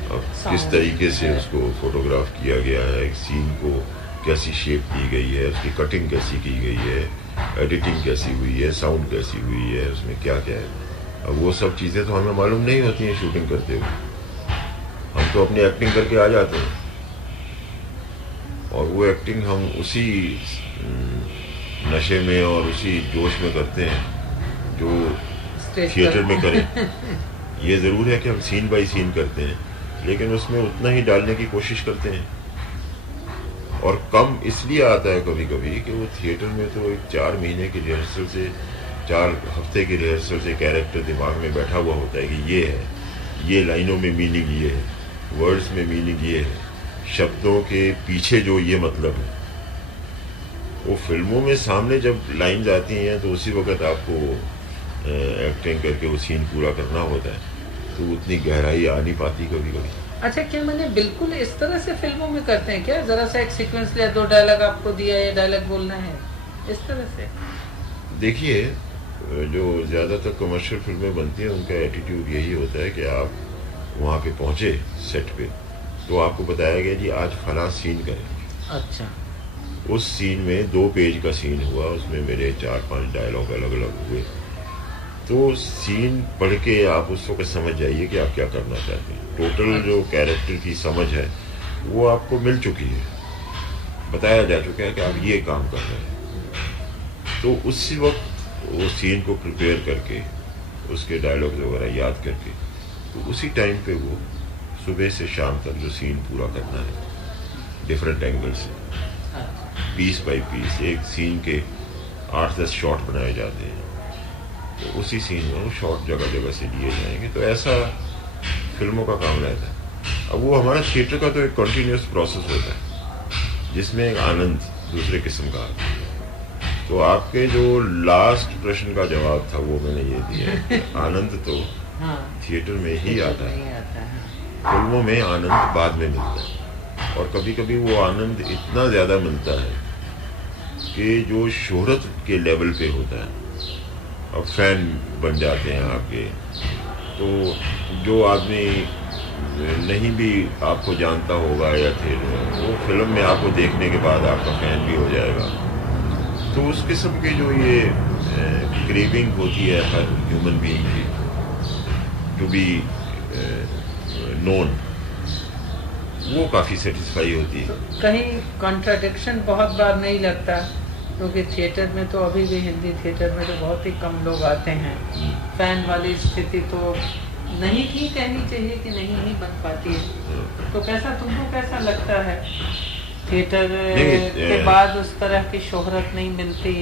अब किस तरीके से उसको फोटोग्राफ किया गया है, एक सीन को कैसी शेप दी गई है, उसकी कटिंग कैसी की गई है, एडिटिंग कैसी हुई है, साउंड कैसी हुई है, उसमें क्या क्या है। अब वो सब चीज़ें तो हमें मालूम नहीं होती हैं शूटिंग करते हुए, हम तो अपनी एक्टिंग करके आ जाते हैं, और वो एक्टिंग हम उसी नशे में और उसी जोश में करते हैं जो थिएटर में करें। ये ज़रूर है कि हम सीन बाई सीन करते हैं, लेकिन उसमें उतना ही डालने की कोशिश करते हैं, और कम इसलिए आता है कभी कभी कि वो थिएटर में तो एक 4 महीने की रिहर्सल से, 4 हफ्ते की रिहर्सल से कैरेक्टर दिमाग में बैठा हुआ होता है कि ये है, ये लाइनों में मीनिंग ये है, वर्ड्स में मीनिंग ये है, शब्दों के पीछे जो ये मतलब है। वो फिल्मों में सामने जब लाइन्स आती हैं तो उसी वक्त आपको एक्टिंग करके वो सीन पूरा करना होता है, तो उतनी गहराई आ नहीं पाती कभी कभी। अच्छा, क्या मैंने बिल्कुल इस तरह से फिल्मों में करते हैं क्या? जरा सा एक सीक्वेंस लिया, 2 डायलॉग आपको दिया, ये डायलॉग बोलना है, इस तरह से? देखिए, जो ज़्यादातर कमर्शियल फिल्में बनती हैं उनका एटीट्यूड यही होता है कि आप वहाँ पे पहुँचे सेट पे तो आपको बताया गया जी आज फला सीन करें। अच्छा। उस सीन में 2 पेज का सीन हुआ, उसमें मेरे 4-5 डायलॉग अलग अलग हुए, तो सीन पढ़ के आप उस वक्त समझ जाइए कि आप क्या करना चाहते हैं। टोटल जो कैरेक्टर की समझ है वो आपको मिल चुकी है, बताया जा चुका है कि आप ये काम कर रहे हैं। तो उसी वक्त वो सीन को प्रिपेयर करके, उसके डायलॉग वगैरह याद करके, तो उसी टाइम पे वो सुबह से शाम तक जो सीन पूरा करना है डिफरेंट एंगल से, पीस बाय पीस, एक सीन के 8-10 शॉट बनाए जाते हैं, तो उसी सीन में वो शॉट जगह जगह से लिए जाएंगे। तो ऐसा फिल्मों का काम रहता है। अब वो हमारा थिएटर का तो एक कंटिन्यूस प्रोसेस होता है जिसमें एक आनंद दूसरे किस्म का आता है। तो आपके जो लास्ट प्रश्न का जवाब था वो मैंने ये दिया है, आनंद तो थिएटर में ही आता है, फिल्मों में आनंद बाद में मिलता है, और कभी कभी वो आनंद इतना ज़्यादा मिलता है कि जो शोहरत के लेवल पे होता है, अब फैन बन जाते हैं आपके, तो जो आदमी नहीं भी आपको जानता होगा या फिर वो फिल्म में आपको देखने के बाद आपका फैन भी हो जाएगा। तो उस किस्म की जो ये क्रेविंग होती है हर ह्यूमन बीइंग की टू बी नोन, वो काफ़ी सेटिस्फाई होती है। कहीं कॉन्ट्राडिक्शन बहुत बार नहीं लगता, क्योंकि थिएटर में तो अभी भी, हिंदी थिएटर में तो बहुत ही कम लोग आते हैं, फैन वाली स्थिति तो नहीं ही कहनी चाहिए कि नहीं ही बन पाती है। तो कैसा, तुमको कैसा लगता है थिएटर के बाद उस तरह की शोहरत नहीं मिलती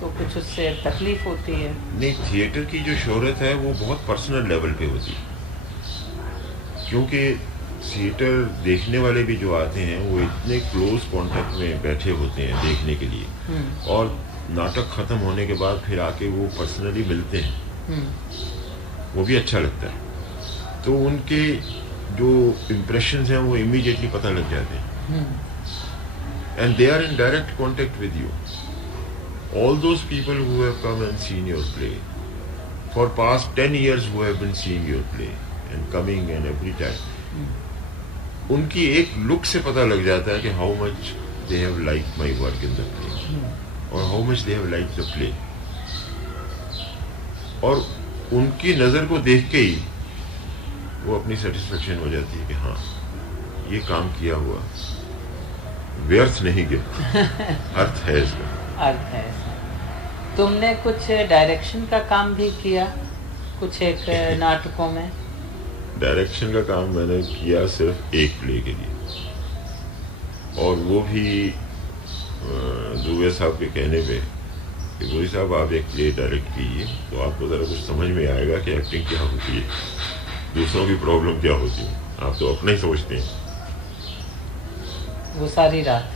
तो कुछ उससे तकलीफ होती है? नहीं, थिएटर की जो शोहरत है वो बहुत पर्सनल लेवल पे होती है, क्योंकि थिएटर देखने वाले भी जो आते हैं वो इतने क्लोज कांटेक्ट में बैठे होते हैं देखने के लिए, और नाटक खत्म होने के बाद फिर आके वो पर्सनली मिलते हैं, वो भी अच्छा लगता है। तो उनके जो इम्प्रेशंस हैं वो इमीडिएटली पता लग जाते हैं, and they are in direct contact with you. All those people who have come and seen your play for past 10 years who have been seeing your play and coming and every time, उनकी एक look से पता लग जाता है कि how much they have like my work in the play और how much they have like the play, और उनकी नज़र को देख के ही वो अपनी सेटिस्फेक्शन हो जाती है कि हाँ ये काम किया हुआ व्यर्थ नहीं गया, अर्थ है इसका, अर्थ है इसका। तुमने कुछ डायरेक्शन का काम भी किया कुछ एक नाटकों में? डायरेक्शन का काम मैंने किया सिर्फ एक प्ले के लिए, और वो भी दुबे साहब के कहने पे कि गोरी साहब आप एक प्ले डायरेक्ट कीजिए तो आपको ज़रा कुछ समझ में आएगा कि एक्टिंग क्या होती है, दूसरों की प्रॉब्लम क्या होती है, आप तो अपना ही सोचते हैं। वो सारी रात?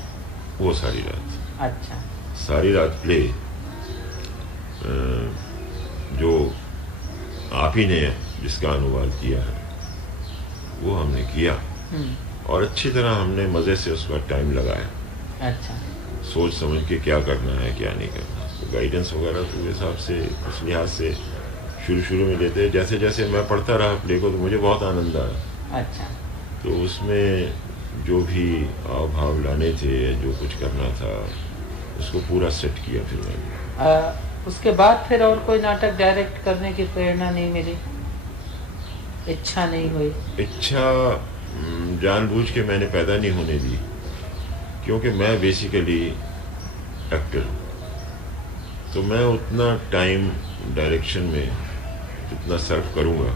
वो सारी रात। अच्छा। सारी रात प्ले जो आप ही ने जिसका अनुवाद किया है वो हमने किया और अच्छी तरह हमने मज़े से उसका टाइम लगाया। अच्छा। सोच समझ के क्या करना है क्या नहीं करना, तो गाइडेंस वगैरह तो हिसाब से उस लिहाज से शुरू में देते हैं। जैसे जैसे मैं पढ़ता रहा प्ले को तो मुझे बहुत आनंद आया। अच्छा। तो उसमें जो भी हाव भाव लाने थे, जो कुछ करना था, उसको पूरा सेट किया फिर मैंने। उसके बाद फिर और कोई नाटक डायरेक्ट करने की प्रेरणा नहीं मिली, इच्छा नहीं हुई? इच्छा जानबूझ के मैंने पैदा नहीं होने दी, क्योंकि मैं बेसिकली एक्टर हूँ, तो मैं उतना टाइम डायरेक्शन में जितना सर्व करूँगा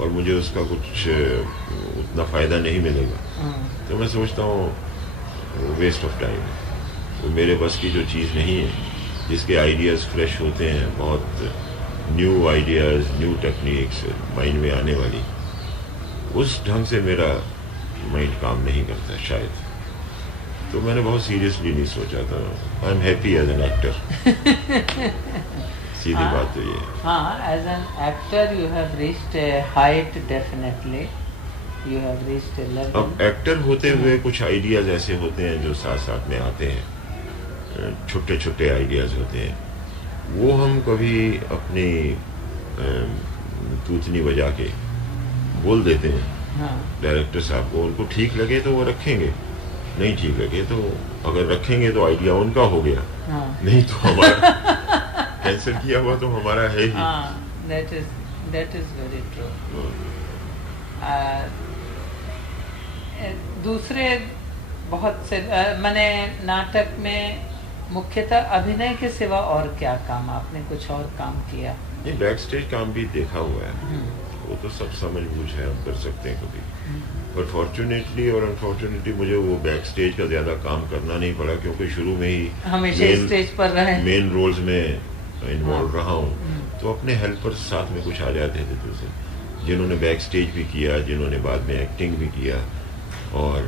और मुझे उसका कुछ उतना फ़ायदा नहीं मिलेगा, तो मैं सोचता हूँ वेस्ट ऑफ टाइम है। वो मेरे बस की जो चीज़ नहीं है, जिसके आइडियाज़ फ्रेश होते हैं, बहुत new ideas, new techniques mind में आने वाली, उस ढंग से मेरा माइंड काम नहीं करता शायद। तो मैंने बहुत सीरियसली नहीं सोचा था। I am happy as an actor. सीधी बात तो ये। हाँ, as an actor you have reached a height, definitely you have reached a level. अब एक्टर होते हुए कुछ आइडियाज़ ऐसे होते हैं जो साथ साथ में आते हैं, छोटे छोटे आइडियाज़ होते हैं, वो हम कभी अपनी तूतनी बजा के बोल देते हैं। हाँ। डायरेक्टर साहब को, उनको ठीक लगे तो वो रखेंगे, नहीं ठीक लगे तो अगर रखेंगे तो आइडिया उनका हो गया। हाँ। नहीं तो हमारा कैंसिल किया हुआ तो हमारा है ही। That is very true. दूसरे बहुत से मैंने नाटक में मुख्यतः अभिनय के सिवा और क्या काम, आपने कुछ और काम किया? नहीं, बैक स्टेज काम भी देखा हुआ है, वो तो सब समझ बूझ है, हम कर सकते हैं कभी। पर फॉर्चुनेटली और अनफॉर्चुनेटली मुझे वो बैक स्टेज का ज़्यादा काम करना नहीं पड़ा, क्योंकि शुरू में ही हमेशा स्टेज पर रहे, मेन रोल्स में इन्वॉल्व रहा हूँ, तो अपने हेल्पर्स साथ में कुछ आ जाते थे दूसरे, जिन्होंने बैक स्टेज भी किया, जिन्होंने बाद में एक्टिंग भी किया, और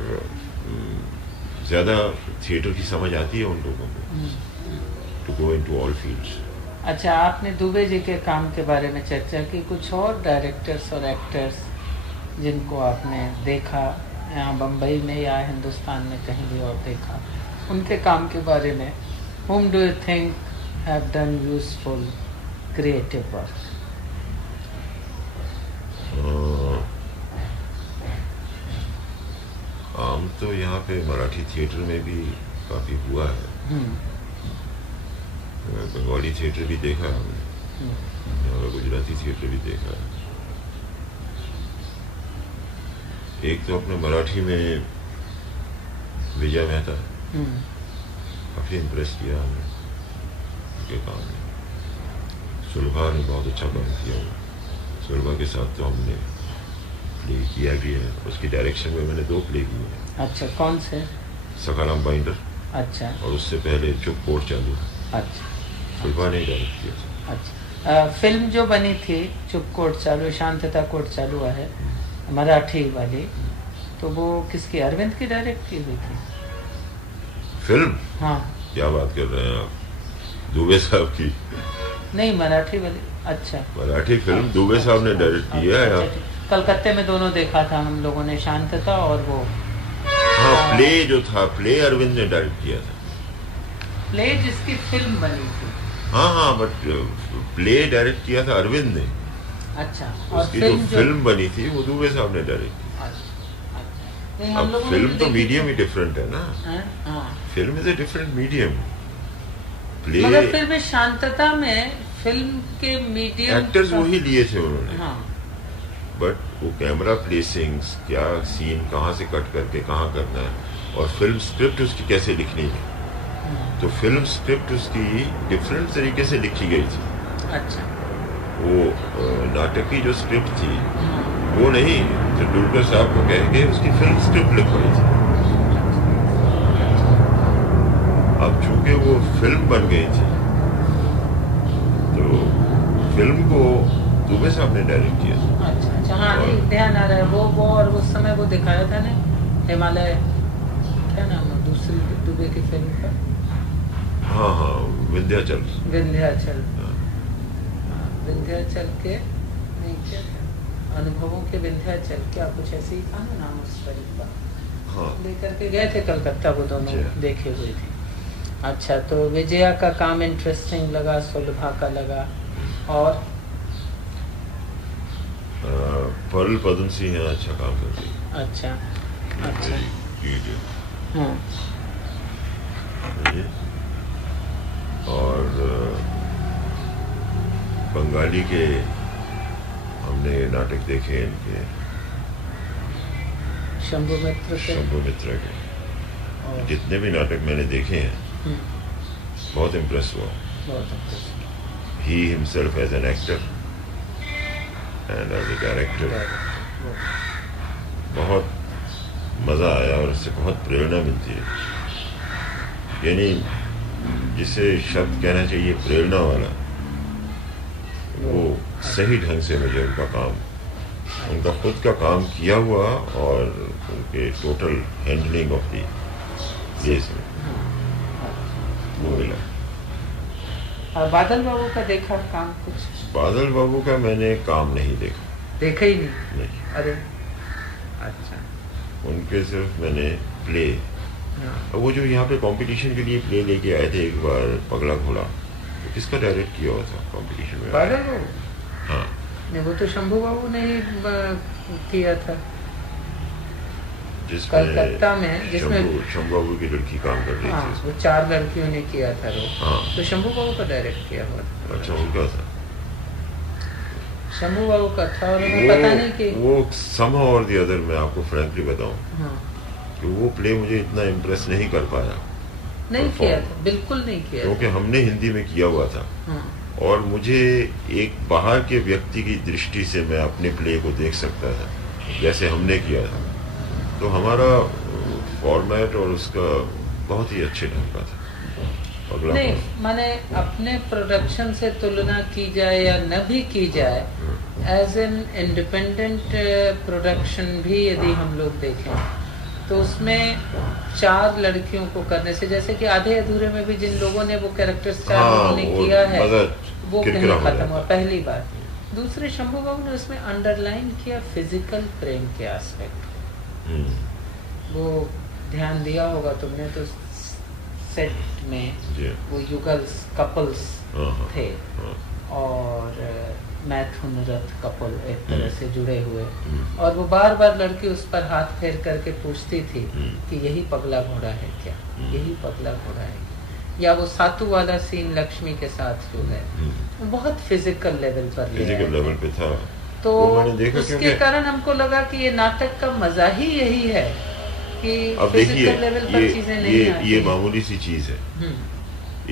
ज़्यादा थिएटर की समझ आती है उन लोगों को, to go into all fields. अच्छा, आपने दुबे जी के काम के बारे में चर्चा की, कुछ और डायरेक्टर्स और एक्टर्स जिनको आपने देखा यहाँ बम्बई में या हिंदुस्तान में कहीं भी और देखा, उनके काम के बारे में, whom do you think have done useful creative work? आम तो यहाँ पे मराठी थिएटर में भी काफ़ी हुआ है, बंगाली थिएटर भी देखा है हमने, और गुजराती थिएटर भी देखा है। एक तो अपने मराठी में विजय मेहता, काफ़ी इम्प्रेस किया हमने उनके काम में। सुलभा ने बहुत अच्छा काम किया, सुलभा के साथ तो हमने प्ले किया भी है, उसकी डायरेक्शन में मैंने 2 प्ले किए हैं। अच्छा, कौन से? सकाराम बाइंडर। अच्छा। और उससे पहले चुप कोर्ट चालू। अच्छा। सुलभा ने डायरेक्ट किया था। अच्छा, फिल्म जो बनी थी चुप कोर्ट चालू, शांतता कोर्ट चालू है, मराठी वाली, तो वो किसकी, अरविंद की डायरेक्ट की हुई थी फिल्म? हाँ। क्या बात कर रहे हैं आप, दुबे साहब की? नहीं, मराठी वाली। अच्छा, मराठी फिल्म दुबे साहब ने डायरेक्ट किया है। कलकत्ते में दोनों देखा था हम लोगों ने, शांतता और वो। हाँ, प्ले जो था, प्ले अरविंद ने डायरेक्ट किया था। प्ले जिसकी फिल्म बनी थी? हाँ, बट प्ले डायरेक्ट किया था अरविंद ने। अच्छा, और उसकी जो फिल्म बनी थी वो दुबे साहब ने डायरेक्ट की। अच्छा। अब फिल्म तो मीडियम ही डिफरेंट है ना। Film is a different medium. Play, मगर फिर भी शांतता में फिल्म के मीडियम एक्टर्स वही लिए थे उन्होंने। हाँ। बट वो कैमरा प्लेसिंग्स, क्या सीन कहाँ से कट करके कहाँ करना है, और फिल्म स्क्रिप्ट उसकी कैसे लिखनी है, तो फिल्म स्क्रिप्ट उसकी डिफरेंट तरीके से लिखी गई थी। अच्छा। वो नाटक की जो स्क्रिप्ट थी वो नहीं, तेंदुलकर साहब को कह के उसकी फिल्म स्क्रिप्ट लिखवाई थी। अब चूंकि वो फिल्म बन गई थी, तो फिल्म को दुबे साहब ने डायरेक्ट किया। अच्छा, हाँ, नहीं ध्यान आ रहा है वो और उस समय वो दिखाया था ना, हिमालय, क्या नाम है दूसरी दुबे की फिल्म का? हाँ, विंध्याचल। विंध्याचल। विंध्याचल के नहीं क्या था, अनुभवों के विंध्याचल, क्या कुछ ऐसे ही था ना नाम उस पर एक बार। हाँ, लेकर के गए थे कलकत्ता, वो दोनों देखे हुए थे। अच्छा, तो विजया का काम इंटरेस्टिंग लगा, सुलभा का लगा, और पर्ल पद्म सिंह यहाँ अच्छा काम करती है। अच्छा अच्छा, हाँ। और बंगाली के हमने नाटक देखे इनके, शंभु मित्र के जितने भी नाटक मैंने देखे हैं बहुत इम्प्रेस हुआ। He himself as an actor and as a director बहुत मज़ा आया, और इससे बहुत प्रेरणा मिलती है। यानी जिसे शब्द कहना चाहिए प्रेरणा वाला, वो सही ढंग से मुझे उनका काम, उनका खुद का काम किया हुआ और उनके total handling of the place में वो मिला। और बादल बाबू का देखा काम कुछ? बादल बाबू का मैंने काम नहीं देखा। देखा ही नहीं? अरे अच्छा, उनके सिर्फ मैंने प्ले, वो जो यहाँ पे कंपटीशन के लिए प्ले लेके आए थे एक बार, पगला घोड़ा, तो किसका डायरेक्ट किया हुआ था कंपटीशन में? बादल बाबू? हाँ नहीं, वो तो शंभू बाबू ने ही किया था कलकत्ता में, जिसमें शंभू बाबू की लड़की काम कर रही थी। वो 4 लड़कियों ने किया था वो। हाँ, तो शंभू बाबू का डायरेक्ट किया हुआ था। अच्छा, उनका था, शंभू बाबू का था। और पता नहीं कि वो somehow or the other, मैं आपको फ्रैंकली बताऊं कि वो प्ले मुझे इतना इम्प्रेस नहीं कर पाया। नहीं किया था, बिल्कुल नहीं किया, क्योंकि हमने हिंदी में किया हुआ था। और मुझे एक बाहर के व्यक्ति की दृष्टि से मैं अपने प्ले को देख सकता था जैसे हमने किया था, तो हमारा फॉर्मेट और उसका बहुत ही अच्छे ढंग का था। नहीं, माने अपने प्रोडक्शन से तुलना की जाए या न भी की जाए, एज एन इंडिपेंडेंट प्रोडक्शन भी यदि हम लोग देखें तो उसमें 4 लड़कियों को करने से, जैसे कि आधे अधूरे में भी जिन लोगों ने वो कैरेक्टर्स 4 लोगों ने किया है, वो कहीं खत्म हुआ, पहली बात। दूसरे, शंभू बाबू ने उसमें अंडरलाइन किया फिजिकल प्रेम के एस्पेक्ट, वो ध्यान दिया होगा तुमने, तो सेट में वो युगल्स कपल्स थे और मैथुन रथ कपल एक तरह से जुड़े हुए, और वो बार बार लड़की उस पर हाथ फेर करके पूछती थी कि यही पगला घोड़ा है क्या, यही पगला घोड़ा है, या वो सातू वाला सीन लक्ष्मी के साथ जो है बहुत फिजिकल लेवल पे था। तो उसके कारण हमको लगा कि ये नाटक का मजा ही यही है कि अब देखिए, ये मामूली सी चीज है।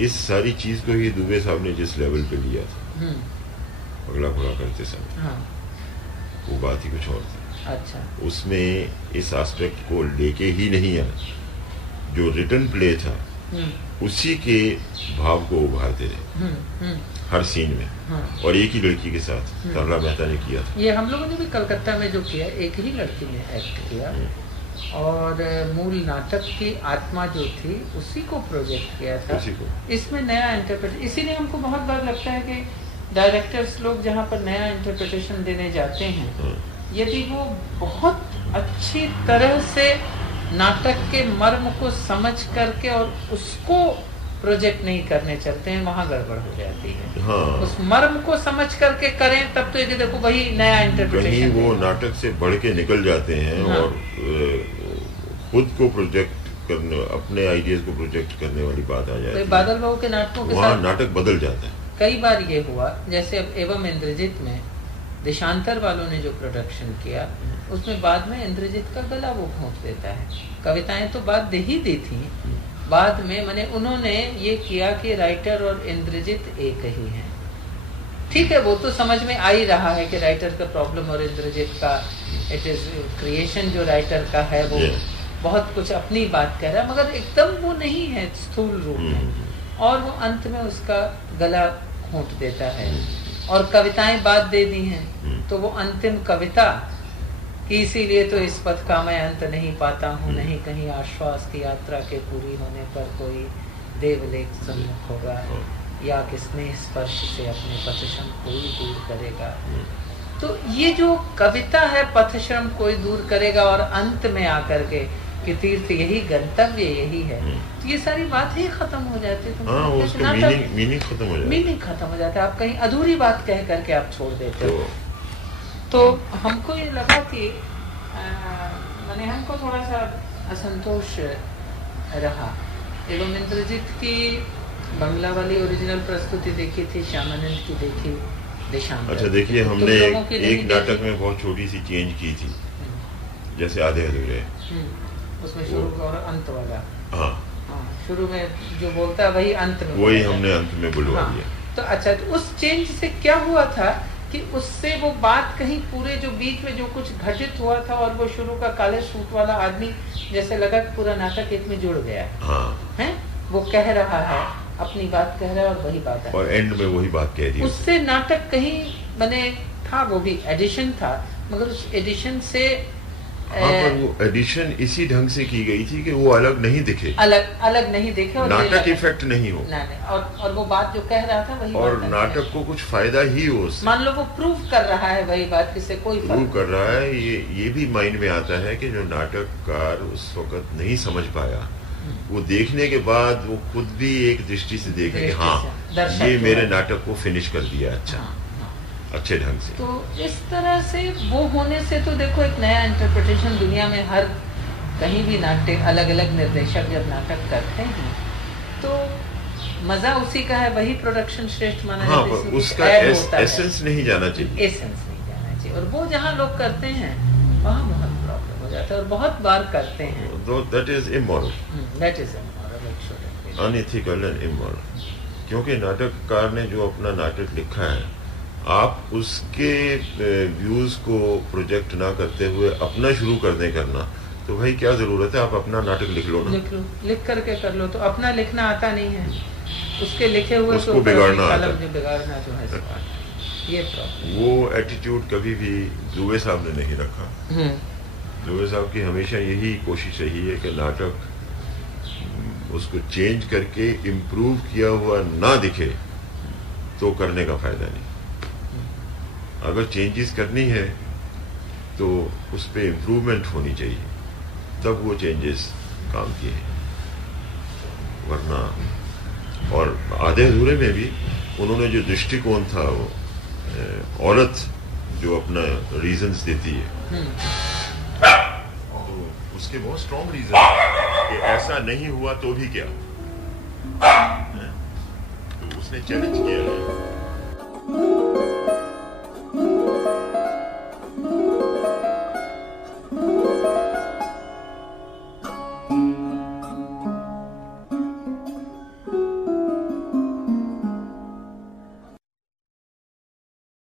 इस सारी चीज को ही दुबे साहब ने जिस लेवल पे लिया था पगला घोड़ा करते समय, वो बात ही कुछ और थी। अच्छा, उसमें इस एस्पेक्ट को लेके ही नहीं आया, जो रिटन प्ले था उसी के भाव को उभारते रहे हर सीन में। और एक ही लड़की के साथ तरला मेहता ने किया था। ये हम लोगों ने भी कलकत्ता में जो किया, एक ही लड़की ने एक्ट किया और मूल नाटक की आत्मा जो थी उसी को प्रोजेक्ट किया था। इसमें नया इंटरप्रेट, इसीलिए हमको बहुत बार लगता है कि डायरेक्टर्स लोग जहाँ पर नया इंटरप्रिटेशन देने जाते हैं, यदि वो बहुत अच्छी तरह से नाटक के मर्म को समझ करके और उसको प्रोजेक्ट नहीं करने चलते हैं, वहाँ गड़बड़ हो जाती है। हाँ। उस मर्म को समझ करके करें तब तो ये देखो वही नया इंटरप्रिटेशन, वो नाटक से बढ़ के निकल जाते हैं। हाँ। और खुद को प्रोजेक्ट करने, अपने आइडियाज को प्रोजेक्ट करने वाली बात आ जाती है। बादल बाबू के नाटकों के साथ नाटक बदल जाता है। कई बार ये हुआ, जैसे अब एवं इंद्रजीत में देशांतर वालों ने जो प्रोडक्शन किया, उसमें बाद में इंद्रजीत का गला वो घोंट देता है। कविताएं तो बाद दे ही दी थी, बाद में मैंने उन्होंने ये किया कि राइटर और इंद्रजीत एक ही हैं। ठीक है, वो तो समझ में आ ही रहा है कि राइटर का प्रॉब्लम और इंद्रजीत का, इट इज क्रिएशन जो राइटर का है वो बहुत कुछ अपनी बात कह रहा है, मगर एकदम वो नहीं है स्थूल रूप में। और वो अंत में उसका गला घोंट देता है और कविताएं बाद दे दी हैं, तो वो अंतिम कविता कि इसीलिए तो इस पथ का मैं अंत नहीं पाता हूँ, नहीं कहीं आश्वास की यात्रा के पूरी होने पर कोई देवलेख सम्मुख होगा, या कि स्नेह स्पर्श से अपने पथश्रम कोई दूर करेगा। तो ये जो कविता है पथश्रम कोई दूर करेगा, और अंत में आकर के कि तीर्थ यही, गंतव्य यही है, तो ये सारी बात ही खत्म हो जाती है। मीनिंग खत्म हो जाता है। मीनिंग खत्म हो जाता है। आप कहीं अधूरी बात कह करके आप छोड़ देते हो। तो हमको ये लगा कि मैंने हमको थोड़ा सा असंतोष रहा। एवं इंद्रजीत की बंगला वाली ओरिजिनल प्रस्तुति देखी थी, श्यामानंद की देखी, देशांतर। अच्छा देखिए, हमने एक नाटक में बहुत छोटी सी चेंज की थी, जैसे आधे अधूरे, उसमें शुरू और अंत वाला। हाँ, शुरू में जो बोलता है वही अंत में, वही हमने अंत में बुलवा दिया। तो अच्छा, तो उस चेंज से क्या हुआ था कि उससे वो बात कहीं पूरे जो बीच में जो कुछ घटित हुआ था, और वो शुरू का काले सूट वाला आदमी जैसे लगा कि पूरा नाटक एक में जुड़ गया है। वो कह रहा है, अपनी बात कह रहा है, और वही बात है, और एंड में वही बात कह दी। उससे नाटक कहीं मैंने था, वो भी एडिशन था, मगर उस एडिशन से पर वो एडिशन इसी ढंग से की गई थी कि वो अलग नहीं दिखे, अलग नहीं दिखे, और नाटक इफेक्ट नहीं हो, और वो बात जो कह रहा था वही, और नाटक को कुछ फायदा ही हो उससे। मान लो वो प्रूव कर रहा है वही बात, किससे कोई प्रूव कर रहा है। ये भी माइंड में आता है कि जो नाटककार उस वक्त नहीं समझ पाया, वो देखने के बाद वो खुद भी एक दृष्टि से देखे कि हाँ, ये मेरे नाटक को फिनिश कर दिया अच्छे ढंग से। तो इस तरह से वो होने से तो देखो एक नया इंटरप्रिटेशन दुनिया में हर कहीं भी नाटक, अलग अलग निर्देशक जब नाटक करते हैं तो मजा उसी का है, वही प्रोडक्शन श्रेष्ठ माना जाता है। उसका एसेंस नहीं जाना चाहिए, एसेंस नहीं जाना चाहिए, और वो जहाँ लोग करते हैं वहाँ बहुत प्रॉब्लम हो जाता है, और बहुत बार करते हैं। That is immoral. That is immoral, unethical and immoral। क्योंकि नाटककार ने जो अपना नाटक लिखा है, आप उसके व्यूज को प्रोजेक्ट ना करते हुए अपना शुरू करना, तो भाई क्या जरूरत है, आप अपना नाटक लिख लो ना, लिख करके कर लो। तो अपना लिखना आता नहीं है, उसके लिखे हुए उसको बिगाड़ना आता है, बिगाड़ना जो है ये प्रॉब्लम। वो एटीट्यूड कभी भी दुबे साहब ने नहीं रखा। दुबे साहब की हमेशा यही कोशिश रही है कि नाटक उसको चेंज करके इम्प्रूव किया हुआ ना दिखे तो करने का फायदा नहीं। अगर चेंजेस करनी है तो उस पर इम्प्रूवमेंट होनी चाहिए, तब वो चेंजेस काम किए हैं, वरना। और आधे अधूरे में भी उन्होंने जो दृष्टिकोण था, वो औरत जो अपना रीजंस देती है, तो उसके बहुत स्ट्रॉन्ग रीजन कि ऐसा नहीं हुआ तो भी क्या, तो उसने चैलेंज किया है।